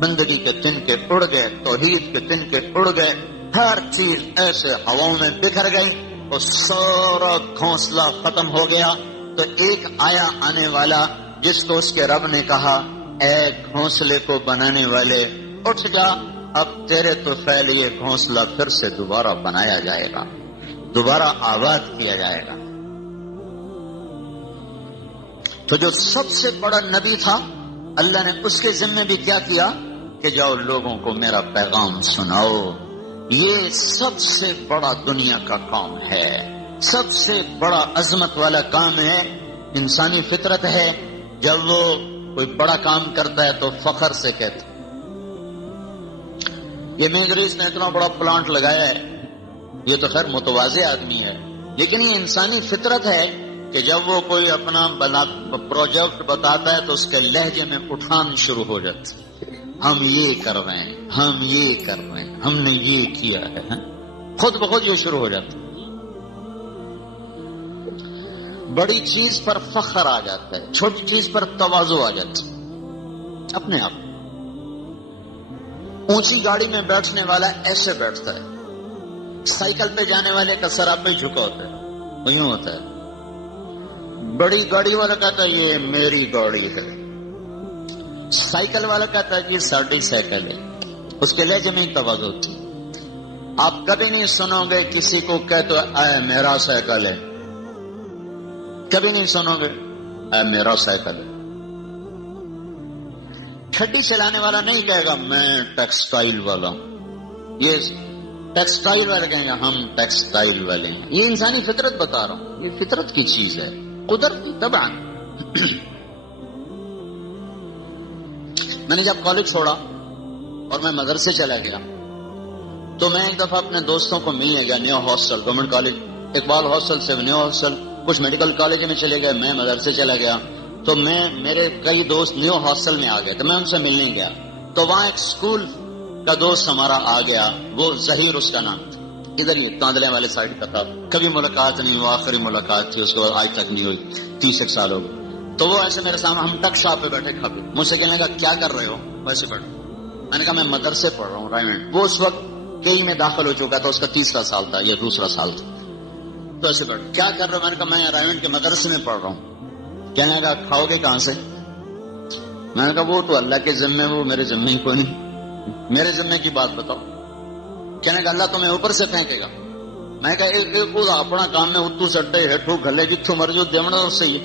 بندگی کے تنکے اڑ گئے، توحید کے تنکے اڑ گئے. ہر چیز ایسے ہواؤں میں بکھر گئی اور سارا گھونسلہ ختم ہو گیا. تو ایک آیا آنے والا جس کو اس کے رب نے کہا اے گھونسلے کو بنانے والے اٹھ جا، اب تیرے تو پھیل یہ گھونسلہ پھر سے دوبارہ بنایا جائے گا، دوبارہ آباد کیا جائے گا. تو جو سب سے بڑا نبی تھا، اللہ نے اس کے ذمے بھی کیا کیا کہ جاؤ لوگوں کو میرا پیغام سناؤ. یہ سب سے بڑا دنیا کا کام ہے، سب سے بڑا عظمت والا کام ہے. انسانی فطرت ہے جب وہ کوئی بڑا کام کرتا ہے تو فخر سے کہتے. یہ میگریس نے اتنا بڑا پلانٹ لگایا ہے، یہ تو خیر متواضع آدمی ہے، لیکن یہ انسانی فطرت ہے کہ جب وہ کوئی اپنا پروجیکٹ بتاتا ہے تو اس کے لہجے میں اٹھان شروع ہو جاتی. ہم یہ کر رہے ہیں، ہم یہ کر رہے ہیں، ہم نے یہ کیا ہے، خود بخود یہ شروع ہو جاتا ہے. بڑی چیز پر فخر آ جاتا ہے، چھوٹی چیز پر تواضع آ جاتا ہے اپنے آپ. اونچی گاڑی میں بیٹھنے والا ایسے بیٹھتا ہے، سائیکل پہ جانے والے کا سر آپ پہ جھکا ہوتا ہے، وہ یوں ہوتا ہے. بڑی گاڑی والا کہتا ہے یہ میری گاڑی ہے، سائیکل والا کہتا ہے یہ ساڑی سائیکل ہے. اس کے لہجے میں تواضع ہوتی. آپ کبھی نہیں سنو گے کسی کو کہتے اے میرا سائیکل ہے، کبھی نہیں سنو گے اے میرا سائیکل ہے. ٹھڈی چلانے والا نہیں کہے گا میں ٹیکسٹائل والا ہوں، یہ ٹیکسٹائل والے کہیں گے ہم ٹیکسٹائل والے ہیں. یہ انسانی فطرت بتا رہا ہوں، یہ فطرت کی چیز ہے، قدرتی طبعا. میں نے جب کالج چھوڑا اور میں مدرسے چلا گیا تو میں ایک دفعہ اپنے دوستوں کو ملنے گیا new hostel, government college Iqbal hostel سے نیو ہاسٹل، کچھ میڈیکل کالج میں چلے گئے، میں مدرسے چلا گیا. تو میرے کئی دوست نیو ہاسٹل میں آ گئے تو میں ان سے ملنے گیا. تو وہاں ایک اسکول کا دوست ہمارا آ گیا، وہ ظہیر اس کا نام تھا، ادھر یہ تاندلے والے سائڈ کا تھا. کبھی ملاقات نہیں، وہ آخری ملاقات تھی، اس کے بعد آج تک نہیں ہوئی، 30 سال ہو گئے. تو وہ ایسے میرے سامنے، ہم ٹک شاپ پہ بیٹھے کھا پی، مجھ سے کہنے کا کیا کر رہے ہو؟ ویسے بیٹھے. میں نے کہا میں مدرسے پڑھ رہا ہوں رائمنڈ. وہ اس وقت کئی میں داخل ہو چکا تھا، اس کا 3 سال تھا یا 2 سال تھا. تو ایسے بیٹھ کیا کر رہے ہو؟ میں نے کہا میں رائمنڈ کے مدرسے میں پڑھ رہا ہوں. کہنے کا کھاؤ گے کہاں سے؟ میں نے کہا وہ تو اللہ کے ذمے، وہ میرے ذمے ہی کوئی نہیں، میرے ذمے کی بات بتاؤ. کہنے کا اللہ تمہیں اوپر سے پھینکے گا. میں کہا ایک اپنا کام میں اتو سٹے ہیٹھو گلے جتھو مرجو دیونا اس سے ہی.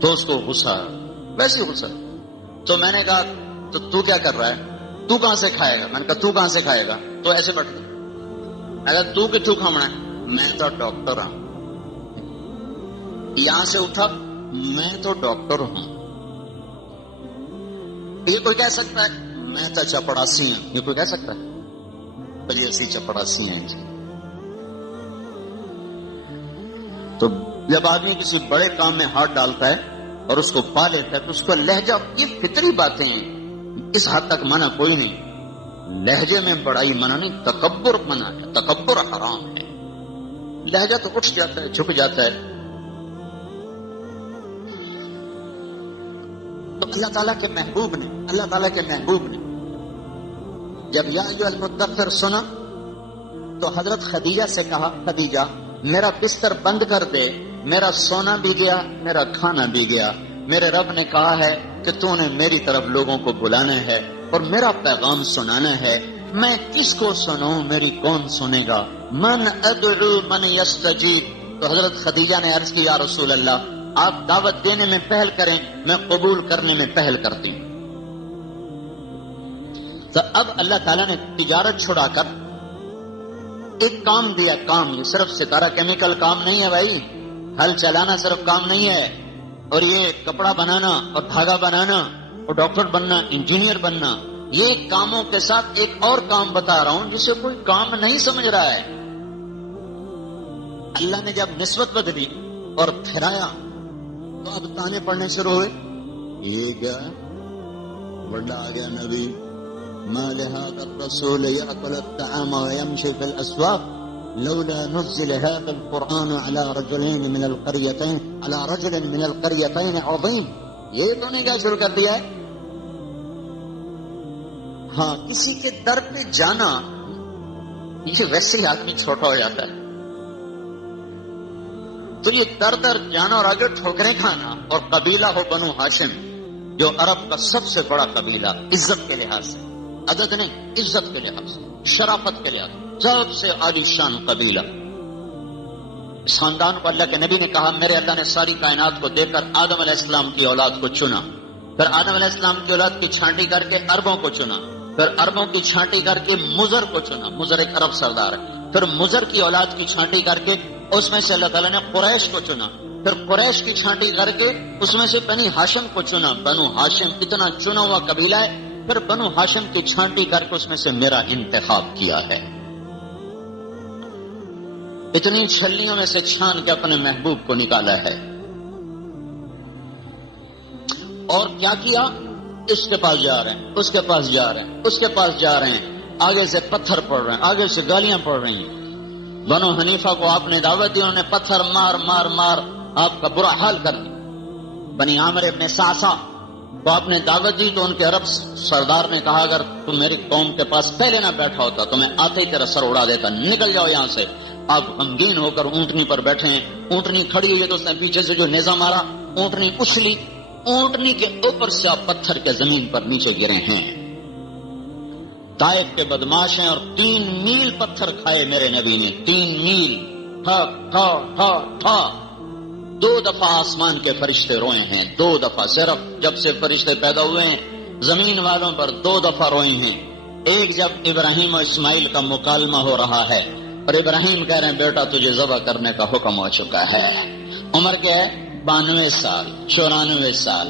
تو اس کو غصہ، ویسے غصہ. تو میں نے کہا تو کیا کر رہا ہے؟ تو کہاں سے کھائے گا؟ میں نے کہا تو کہاں سے کھائے گا؟ تو ایسے بیٹھ گیا. میں کہا تو کتوں کھانا ہے؟ میں تو ڈاکٹر ہوں. یہاں سے اٹھا، میں تو ڈاکٹر ہوں. یہ کوئی کہہ سکتا ہے میں تو چپڑاسی ہوں؟ یہ کوئی کہہ سکتا ہے؟ بھائی ایسی چپڑاسی ہیں جی. تو جب آدمی کسی بڑے کام میں ہاتھ ڈالتا ہے اور اس کو پا لیتا ہے تو اس کا لہجہ، یہ فطری باتیں ہیں، اس حد تک منع کوئی نہیں. لہجے میں بڑائی منع نہیں، تکبر منع ہے، تکبر حرام ہے. لہجہ تو اٹھ جاتا ہے، جھک جاتا ہے. اللہ تعالیٰ کے محبوب نے جب یا ایھا المدثر سنا تو حضرت خدیجہ سے کہا، خدیجہ میرا بستر بند کر دے، میرا سونا بھی گیا، میرا کھانا بھی گیا، میرے رب نے کہا ہے کہ تو نے میری طرف لوگوں کو بلانا ہے اور میرا پیغام سنانا ہے، میں کس کو سناؤں، میری کون سنے گا؟ من ادعو من یستجیب۔ تو حضرت خدیجہ نے عرض کی، یا رسول اللہ آپ دعوت دینے میں پہل کریں، میں قبول کرنے میں پہل کرتی ہوں۔ تو اب اللہ تعالیٰ نے تجارت چھڑا کر ایک کام دیا، کام یہ صرف ستارہ کیمیکل کام نہیں ہے بھائی، ہل چلانا صرف کام نہیں ہے، اور یہ کپڑا بنانا اور دھاگا بنانا اور ڈاکٹر بننا، انجینئر بننا، یہ کاموں کے ساتھ ایک اور کام بتا رہا ہوں جسے کوئی کام نہیں سمجھ رہا ہے۔ اللہ نے جب نسبت بدلی اور پھرایا تو اب تانے پڑنے شروع ہوئے، یہ کیا بڑا آ گیا نبی، ما لهذا الرسول يأكل الطعام ويمشي في الأسواق لولا نزل هذا القرآن على رجل من القريتين عظيم۔ یہ تو نے کیا شروع کر دیا ہے؟ ہاں، کسی کے در پہ جانا یہ ویسے ہی آدمی چھوٹا ہو جاتا ہے، تو یہ در در جانا اور آگے ٹھوکریں کھانا، اور قبیلہ ہو بنو ہاشم جو عرب کا سب سے بڑا قبیلہ، عزت کے لحاظ سے، عدد نہیں، عزت کے لحاظ سے، شرافت کے لحاظ سے سب سے عالی شان قبیلہ، اس خاندان کو اللہ کے نبی نے کہا، میرے اللہ نے ساری کائنات کو دیکھ کر آدم علیہ السلام کی اولاد کو چنا، پھر آدم علیہ السلام کی اولاد کی چھانٹی کر کے عربوں کو چنا، پھر عربوں کی چھانٹی کر کے مضر کو چنا، مضر ایک عرب سردار ہے، پھر مضر کی اولاد کی چھانٹی کر کے اس میں سے اللہ تعالیٰ نے قریش کو چنا، پھر قریش کی چھانٹی کر کے اس میں سے بنی ہاشم کو چنا، بنو ہاشم اتنا چنا ہوا قبیلہ ہے، پھر بنو ہاشم کی چھانٹی کر کے اس میں سے میرا انتخاب کیا ہے، اتنی چھلیوں میں سے چھان کے اپنے محبوب کو نکالا ہے، اور کیا کیا؟ اس کے پاس جا رہے ہیں، اس کے پاس جا رہے ہیں، اس کے پاس جا رہے ہیں، آگے سے پتھر پڑ رہے ہیں، آگے سے گالیاں پڑ رہی ہیں۔ بنو حنیفہ کو آپ نے دعوت دی، انہوں نے پتھر مار مار مار آپ کا برا حال کر دیا۔ بنی عامر ابن سعصع کو آپ نے دعوت دی تو ان کے عرب سردار نے کہا، اگر تم میری قوم کے پاس پہلے نہ بیٹھا ہوتا تو میں آتے ہی تیرا سر اڑا دیتا، نکل جاؤ یہاں سے۔ آپ غمگین ہو کر اونٹنی پر بیٹھے ہیں، اونٹنی کھڑی ہوئی ہے تو اس نے پیچھے سے جو نیزہ مارا، اونٹنی اچھلی، اونٹنی کے اوپر سے آپ پتھر کے زمین پر نیچے گرے ہیں۔ طائف کے بدماش ہیں اور 3 میل پتھر کھائے میرے نبی نے، 3 میل، ٹھا ٹھا ٹھا ٹھا۔ 2 دفعہ آسمان کے فرشتے روئے ہیں، 2 دفعہ، صرف جب سے فرشتے پیدا ہوئے ہیں زمین والوں پر 2 دفعہ روئے ہیں۔ ایک جب ابراہیم اور اسماعیل کا مکالمہ ہو رہا ہے اور ابراہیم کہہ رہے ہیں بیٹا تجھے ذبح کرنے کا حکم ہو چکا ہے، عمر کیا ہے 92 سال 94 سال،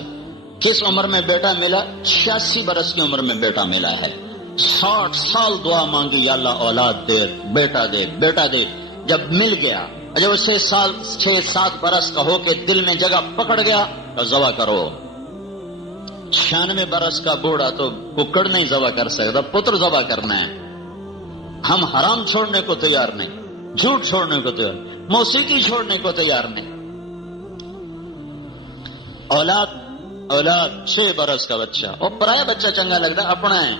کس عمر میں بیٹا ملا؟ 86 برس کی عمر میں بیٹا ملا ہے۔ 60 سال دعا مانگی، یا اللہ اولاد دے، بیٹا دے، بیٹا دے، جب مل گیا، جب 6-7 برس کا ہو کے دل میں جگہ پکڑ گیا تو ذبح کرو۔ 96 برس کا بوڑھا تو ککڑ نہیں ذبح کر سکتا، پتر ذبح کرنا ہے۔ ہم حرام چھوڑنے کو تیار نہیں، جھوٹ چھوڑنے کو تیار، موسیقی چھوڑنے کو تیار نہیں۔ اولاد 6 برس کا بچہ، اور پرایا بچہ چنگا لگتا اپنا ہے،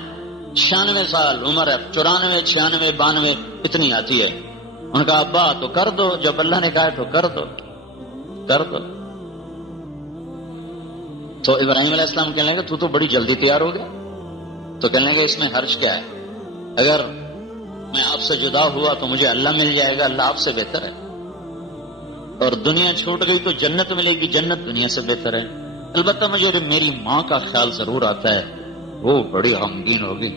96 سال عمر ہے، 94 96 92 اتنی آتی ہے۔ ان کا ابا تو کر دو، جب اللہ نے کہا تو کر دو، کر دو۔ تو ابراہیم علیہ السلام کہنے لگے تو بڑی جلدی تیار ہو گیا، تو کہنے لگے اس میں حرج کیا ہے، اگر میں آپ سے جدا ہوا تو مجھے اللہ مل جائے گا، اللہ آپ سے بہتر ہے، اور دنیا چھوٹ گئی تو جنت ملے گی، جنت دنیا سے بہتر ہے۔ البتہ مجھے میری ماں کا خیال ضرور آتا ہے، وہ بڑی غمگین ہوگی۔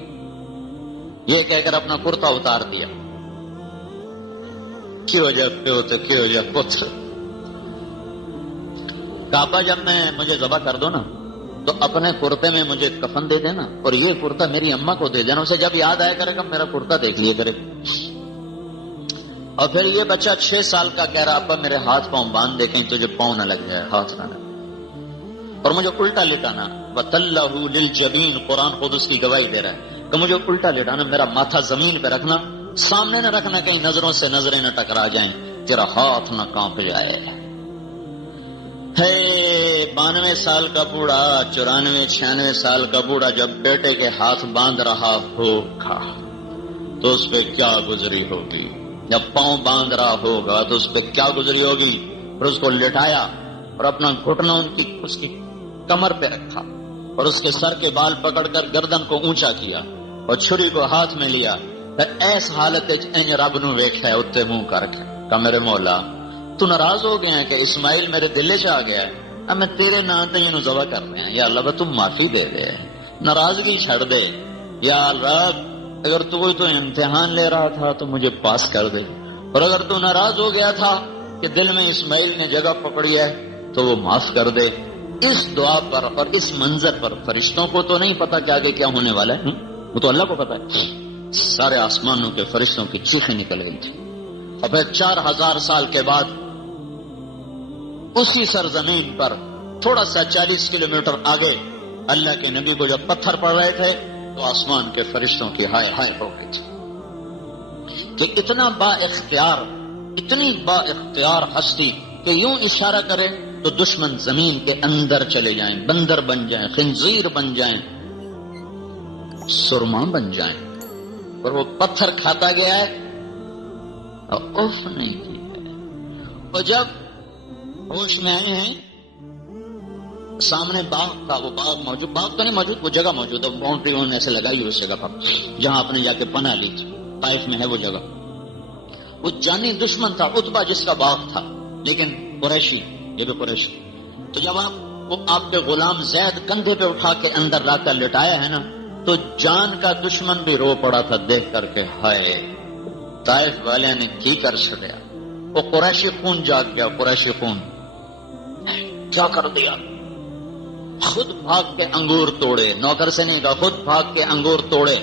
یہ کہہ کر اپنا کرتا اتار دیا، کی ہو جائے پیو تو کی ہو جائے پتر۔ کعبہ جب مجھے ذبح کر دو نا تو اپنے کرتے میں مجھے کفن دے دینا، اور یہ کرتا میری اماں کو دے دینا، اسے جب یاد آیا کرے گا میرا کرتا دیکھ لیے کرے۔ اور پھر یہ بچہ 6 سال کا کہہ رہا ابا میرے ہاتھ پاؤں باندھ دے کہیں تجھے پاؤں نہ لگ جائے، ہاتھ نہ لگ، اور مجھے الٹا لٹانا، وَتَلَّهُ لِلْجَبِينِ، قرآن خود اس کی گواہی دے رہا ہے کہ مجھے الٹا لٹانا، میرا ماتھا زمین پہ رکھنا، سامنے نہ رکھنا کہیں نظروں سے نظریں نہ ٹکرا جائیں، تیرا ہاتھ نہ کانپ جائے۔ ہے 92 سال کا بوڑھا، 94 96 سال کا بوڑھا جب بیٹے کے ہاتھ باندھ رہا ہوگا تو اس پہ کیا گزری ہوگی، جب پاؤں باندھ رہا ہوگا تو اس پہ کیا گزری ہوگی. اور اس کو لٹایا اور اپنا گھٹنا اس کی کمر پہ رکھا اور اس کے سر کے بال پکڑ کر گردن کو اونچا کیا اور چھری کو ہاتھ میں لیا. ایس حالت انج رب نو ویکھیا اتنے منہ کر کے کہ میرے مولا تو ناراض ہو گیا ہے کہ اسماعیل میرے دل چ آ گیا ہے، اب میں تیرے نام تے اینو ذبح کر رہا یا اللہ تم معافی دے دے، ناراضگی چھڑ دے یا رب. اگر تو کوئی تو امتحان لے رہا تھا تو مجھے پاس کر دے، اور اگر تو ناراض ہو گیا تھا کہ دل میں اسماعیل نے جگہ پکڑی ہے تو وہ معاف کر دے. اس دعا پر اور اس منظر پر فرشتوں کو تو نہیں پتا کہ آگے کیا ہونے والا ہے، وہ تو اللہ کو پتا ہے. سارے آسمانوں کے فرشتوں کی چیخیں نکل گئی تھی. اور پھر 4000 سال کے بعد اسی سرزمین پر تھوڑا سا 40 کلومیٹر آگے اللہ کے نبی کو جب پتھر پڑ رہے تھے تو آسمان کے فرشتوں کی ہائے ہائے ہو گئی تھی کہ اتنا با اختیار، اتنی با اختیار ہستی کہ یوں اشارہ کرے تو دشمن زمین کے اندر چلے جائیں، بندر بن جائیں، خنزیر بن جائیں، سرما بن جائیں. اور وہ پتھر کھاتا گیا ہے اور اف نہیں کی ہے. اور جب ہوش میں آئے ہیں سامنے باغ تھا، وہ باغ موجود، باغ تو نہیں موجود، وہ جگہ موجود ہے، باؤنڈری انہوں نے ایسے لگائی اس جگہ پر جہاں آپ نے جا کے پناہ لی تھی. طائف میں ہے وہ جگہ. وہ جانی دشمن تھا عتبہ جس کا باغ تھا، لیکن قریشی، یہ بھی قریشی. تو جب آپ کے غلام زید کندھے پہ اٹھا کے اندر لا کر لٹایا ہے نا تو جان کا دشمن بھی رو پڑا تھا دیکھ کر کے ہائے طائف والے نے کی کر چھڑیا. وہ قریشی خون جاگ گیا، قریشی خون کیا کر دیا. خود بھاگ کے انگور توڑے، نوکر سے نہیں کہا، خود بھاگ کے انگور توڑے.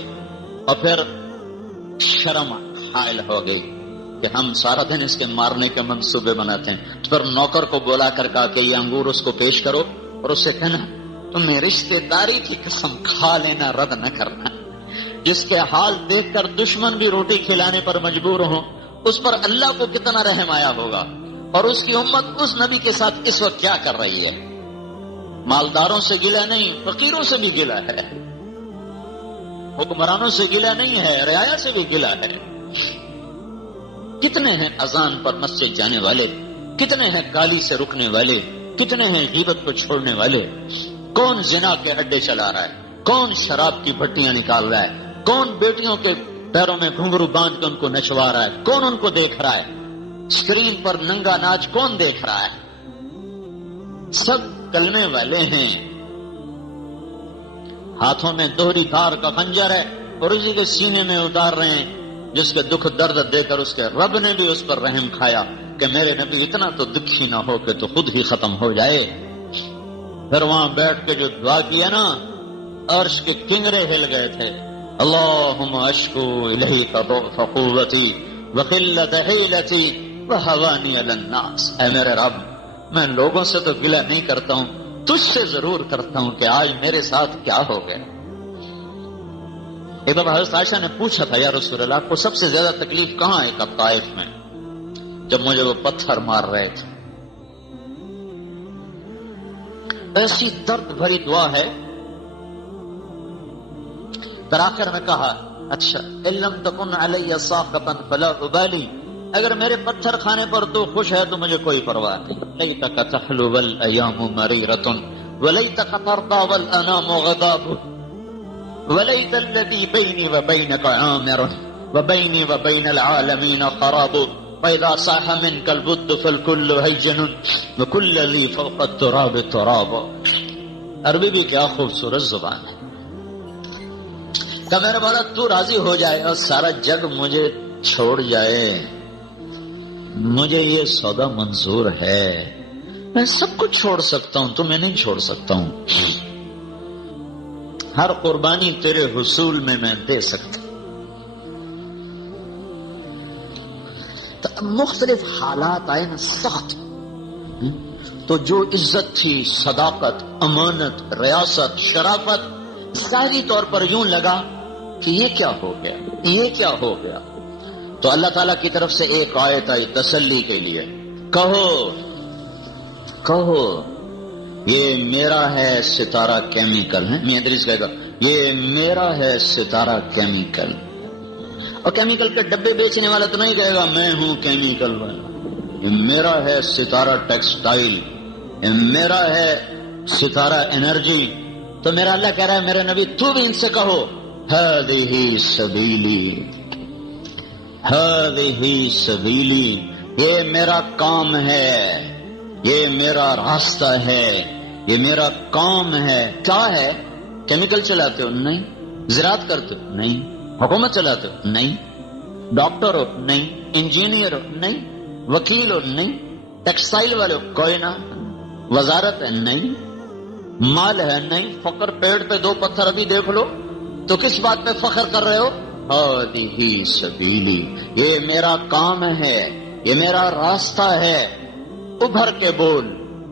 اور پھر شرم حائل ہو گئی کہ ہم سارا دن اس کے مارنے کے منصوبے بناتے ہیں. پھر نوکر کو بولا کر کہا کہ یہ انگور اس کو پیش کرو اور اس سے کہنا تمہیں رشتے داری کی قسم کھا لینا، رد نہ کرنا. جس کے حال دیکھ کر دشمن بھی روٹی کھلانے پر مجبور ہو، اس پر اللہ کو کتنا رحم آیا ہوگا. اور اس کی امت اس نبی کے ساتھ اس وقت کیا کر رہی ہے؟ مالداروں سے گلہ نہیں، فقیروں سے بھی گلہ ہے، حکمرانوں سے گلہ نہیں ہے، رعایا سے بھی گلہ ہے. کتنے ہیں اذان پر مسجد جانے والے، کتنے ہیں گالی سے رکنے والے، کتنے ہیں غیبت کو چھوڑنے والے. کون زنا کے اڈے چلا رہا ہے، کون شراب کی بھٹیاں نکال رہا ہے، کون بیٹیوں کے پیروں میں گھنگرو باندھ کے ان کو نچوا رہا ہے، کون ان کو دیکھ رہا ہے. اسکرین پر ننگا ناچ کون دیکھ رہا ہے؟ سب کلمے والے ہیں. ہاتھوں میں دوہری دھار کا خنجر ہے اور اسی کے سینے میں اتار رہے ہیں. جس کے دکھ درد دے کر اس کے رب نے بھی اس پر رحم کھایا کہ میرے نبی اتنا تو دکھی نہ ہو کہ تو خود ہی ختم ہو جائے. پھر وہاں بیٹھ کے جو دعا کیا نا، عرش کے کنگرے ہل گئے تھے. اللہم اشکو الیک ضعف قوتی وقلت حیلتی وہوانی علی الناس. اے میرے رب، میں لوگوں سے تو گلہ نہیں کرتا ہوں، تجھ سے ضرور کرتا ہوں کہ آج میرے ساتھ کیا ہو گیا. ایک دفعہ حضرت عائشہ نے پوچھا تھا یا رسول اللہ کو سب سے زیادہ تکلیف کہاں ہے؟ کہ طائف میں، جب مجھے وہ پتھر مار رہے تھے. ایسی درد بھری دعا ہے. آخر میں کہا اچھا ان لم تکن علی ساخطا فلا ابالی، اگر میرے پتھر کھانے پر تو خوش ہے تو مجھے کوئی پرواہ نہیں. لیتک تحلو والایام مریرۃ ولیتک ترضى والانام غضاب ولیت الذی بینی وبینک عامر وبینی وبین العالمین خراب فاذا صاح منک البد فالکل هیجن وکل لی فوق التراب تراب. عربی بھی کیا خوبصورت زبان ہے. کہ میرے مولا تو راضی ہو جائے اور سارا جگ مجھے چھوڑ جائے، مجھے یہ سودا منظور ہے. میں سب کچھ چھوڑ سکتا ہوں، تمہیں نہیں چھوڑ سکتا ہوں. ہر قربانی تیرے حصول میں دے سکتا ہوں. مختلف حالات آئے نا سخت، تو جو عزت تھی، صداقت، امانت، ریاست، شرافت، ظاہری طور پر یوں لگا کہ یہ کیا ہو گیا، یہ کیا ہو گیا. تو اللہ تعالیٰ کی طرف سے ایک آیت آئی تسلی کے لیے. کہو کہو یہ میرا ہے ستارہ کیمیکل ہے. میاں ادریس کہے گا یہ میرا ہے ستارہ کیمیکل. اور کیمیکل کے ڈبے بیچنے والا تو نہیں کہے گا میں ہوں کیمیکل والا. یہ میرا ہے ستارہ ٹیکسٹائل, یہ میرا ہے ستارہ انرجی. تو میرا اللہ کہہ رہا ہے میرے نبی تو بھی ان سے کہو ہذہ سبیلی, ہذہ سبیلی, یہ میرا کام ہے, یہ میرا راستہ ہے, یہ میرا کام ہے. کیا ہے؟ کیمیکل چلاتے ہو؟ نہیں. زراعت کرتے ہو؟ نہیں. حکومت چلاتے ہو؟ نہیں. ڈاکٹر ہو؟ نہیں. انجینئر ہو؟ نہیں. وکیل ہو؟ نہیں. ٹیکسٹائل والے ہو؟ کوئی نہ. وزارت ہے؟ نہیں. مال ہے؟ نہیں. فقر پیڑ پہ 2 پتھر ابھی دیکھ لو تو کس بات پہ فخر کر رہے ہو؟ ہذہ سبیلی, یہ میرا کام ہے, یہ میرا راستہ ہے. ابھر کے بول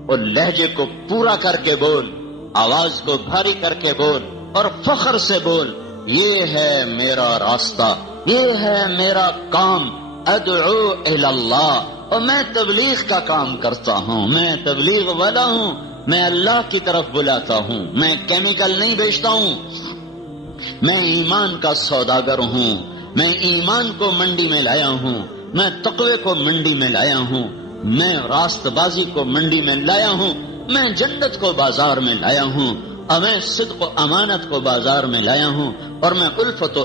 اور لہجے کو پورا کر کے بول, آواز کو بھاری کر کے بول اور فخر سے بول, یہ ہے میرا راستہ, یہ ہے میرا کام. ادعو الی اللہ, اور میں تبلیغ کا کام کرتا ہوں, میں تبلیغ والا ہوں, میں اللہ کی طرف بلاتا ہوں. میں کیمیکل نہیں بیچتا ہوں, میں ایمان کا سوداگر ہوں. میں ایمان کو منڈی میں لایا ہوں, میں تقوی کو منڈی میں لایا ہوں, میں راست بازی کو منڈی میں لایا ہوں, میں جنت کو بازار میں لایا ہوں, اور میں صدق و امانت کو بازار میں لایا ہوں, اور میں الفت و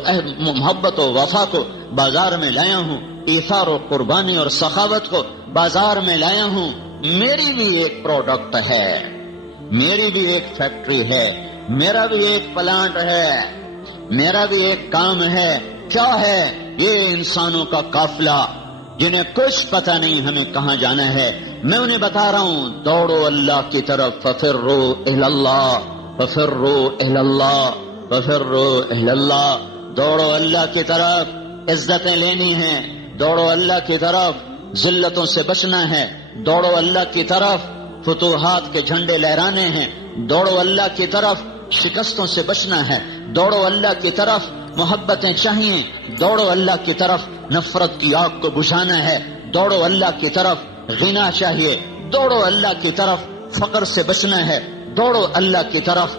محبت و وفا کو بازار میں لایا ہوں, ایثار و قربانی اور سخاوت کو بازار میں لایا ہوں. میری بھی ایک پروڈکٹ ہے, میری بھی ایک فیکٹری ہے, میرا بھی ایک پلانٹ ہے, میرا بھی ایک کام ہے. کیا ہے؟ یہ انسانوں کا قافلہ جنہیں کچھ پتہ نہیں ہمیں کہاں جانا ہے. میں انہیں بتا رہا ہوں دوڑو اللہ کی طرف. ففروا الی اللہ, ففروا الی اللہ, ففروا الی اللہ. دوڑو اللہ کی طرف, عزتیں لینی ہیں. دوڑو اللہ کی طرف, ذلتوں سے بچنا ہے. دوڑو اللہ کی طرف, فتوحات کے جھنڈے لہرانے ہیں. دوڑو اللہ کی طرف, شکستوں سے بچنا ہے. دوڑو اللہ کی طرف, محبتیں چاہیے. دوڑو اللہ کی طرف, نفرت کی آگ کو بجھانا ہے. دوڑو اللہ کی طرف, غنا چاہیے. دوڑو اللہ کی طرف, فقر سے بچنا ہے. دوڑو اللہ کی طرف,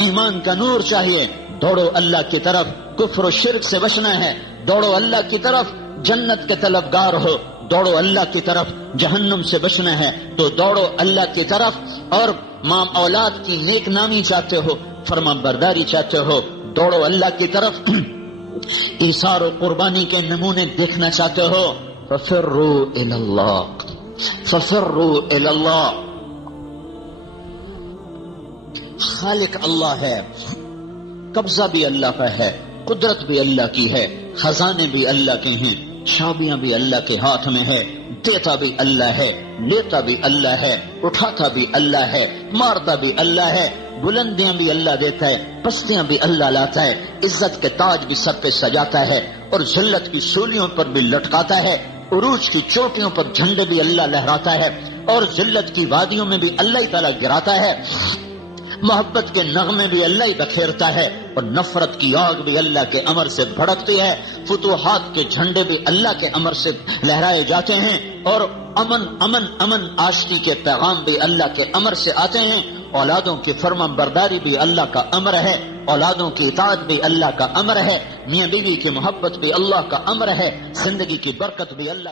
ایمان کا نور چاہیے. دوڑو اللہ کی طرف, کفر و شرک سے بچنا ہے. دوڑو اللہ کی طرف, جنت کے طلبگار ہو. دوڑو اللہ کی طرف, جہنم سے بچنا ہے تو دوڑو اللہ کی طرف. اور ماں اولاد کی نیک نامی چاہتے ہو, فرما برداری چاہتے ہو, دوڑو اللہ کی طرف. ایثار و قربانی کے نمونے دیکھنا چاہتے ہو, ففروا الی اللہ, ففروا الی اللہ. خالق اللہ ہے, قبضہ بھی اللہ کا ہے, قدرت بھی اللہ کی ہے, خزانے بھی اللہ کے ہیں, چابیاں بھی اللہ کے ہاتھ میں ہے. دیتا بھی اللہ ہے, لیتا بھی اللہ ہے, اٹھاتا بھی اللہ ہے, مارتا بھی اللہ ہے. بلندیاں بھی اللہ دیتا ہے, پستیاں بھی اللہ لاتا ہے. عزت کے تاج بھی سر پہ سجاتا ہے اور ذلت کی سولیوں پر بھی لٹکاتا ہے. عروج کی چوٹیوں پر جھنڈے بھی اللہ لہراتا ہے اور ذلت کی وادیوں میں بھی اللہ ہی تعالیٰ گراتا ہے. محبت کے نغمے بھی اللہ ہی بکھیرتا ہے اور نفرت کی آگ بھی اللہ کے امر سے بھڑکتی ہے. فتوحات کے جھنڈے بھی اللہ کے امر سے لہرائے جاتے ہیں اور امن امن امن عاشقی کے پیغام بھی اللہ کے امر سے آتے ہیں. اولادوں کی فرما برداری بھی اللہ کا امر ہے, اولادوں کی اطاعت بھی اللہ کا امر ہے, میاں بیوی کی محبت بھی اللہ کا امر ہے, زندگی کی برکت بھی اللہ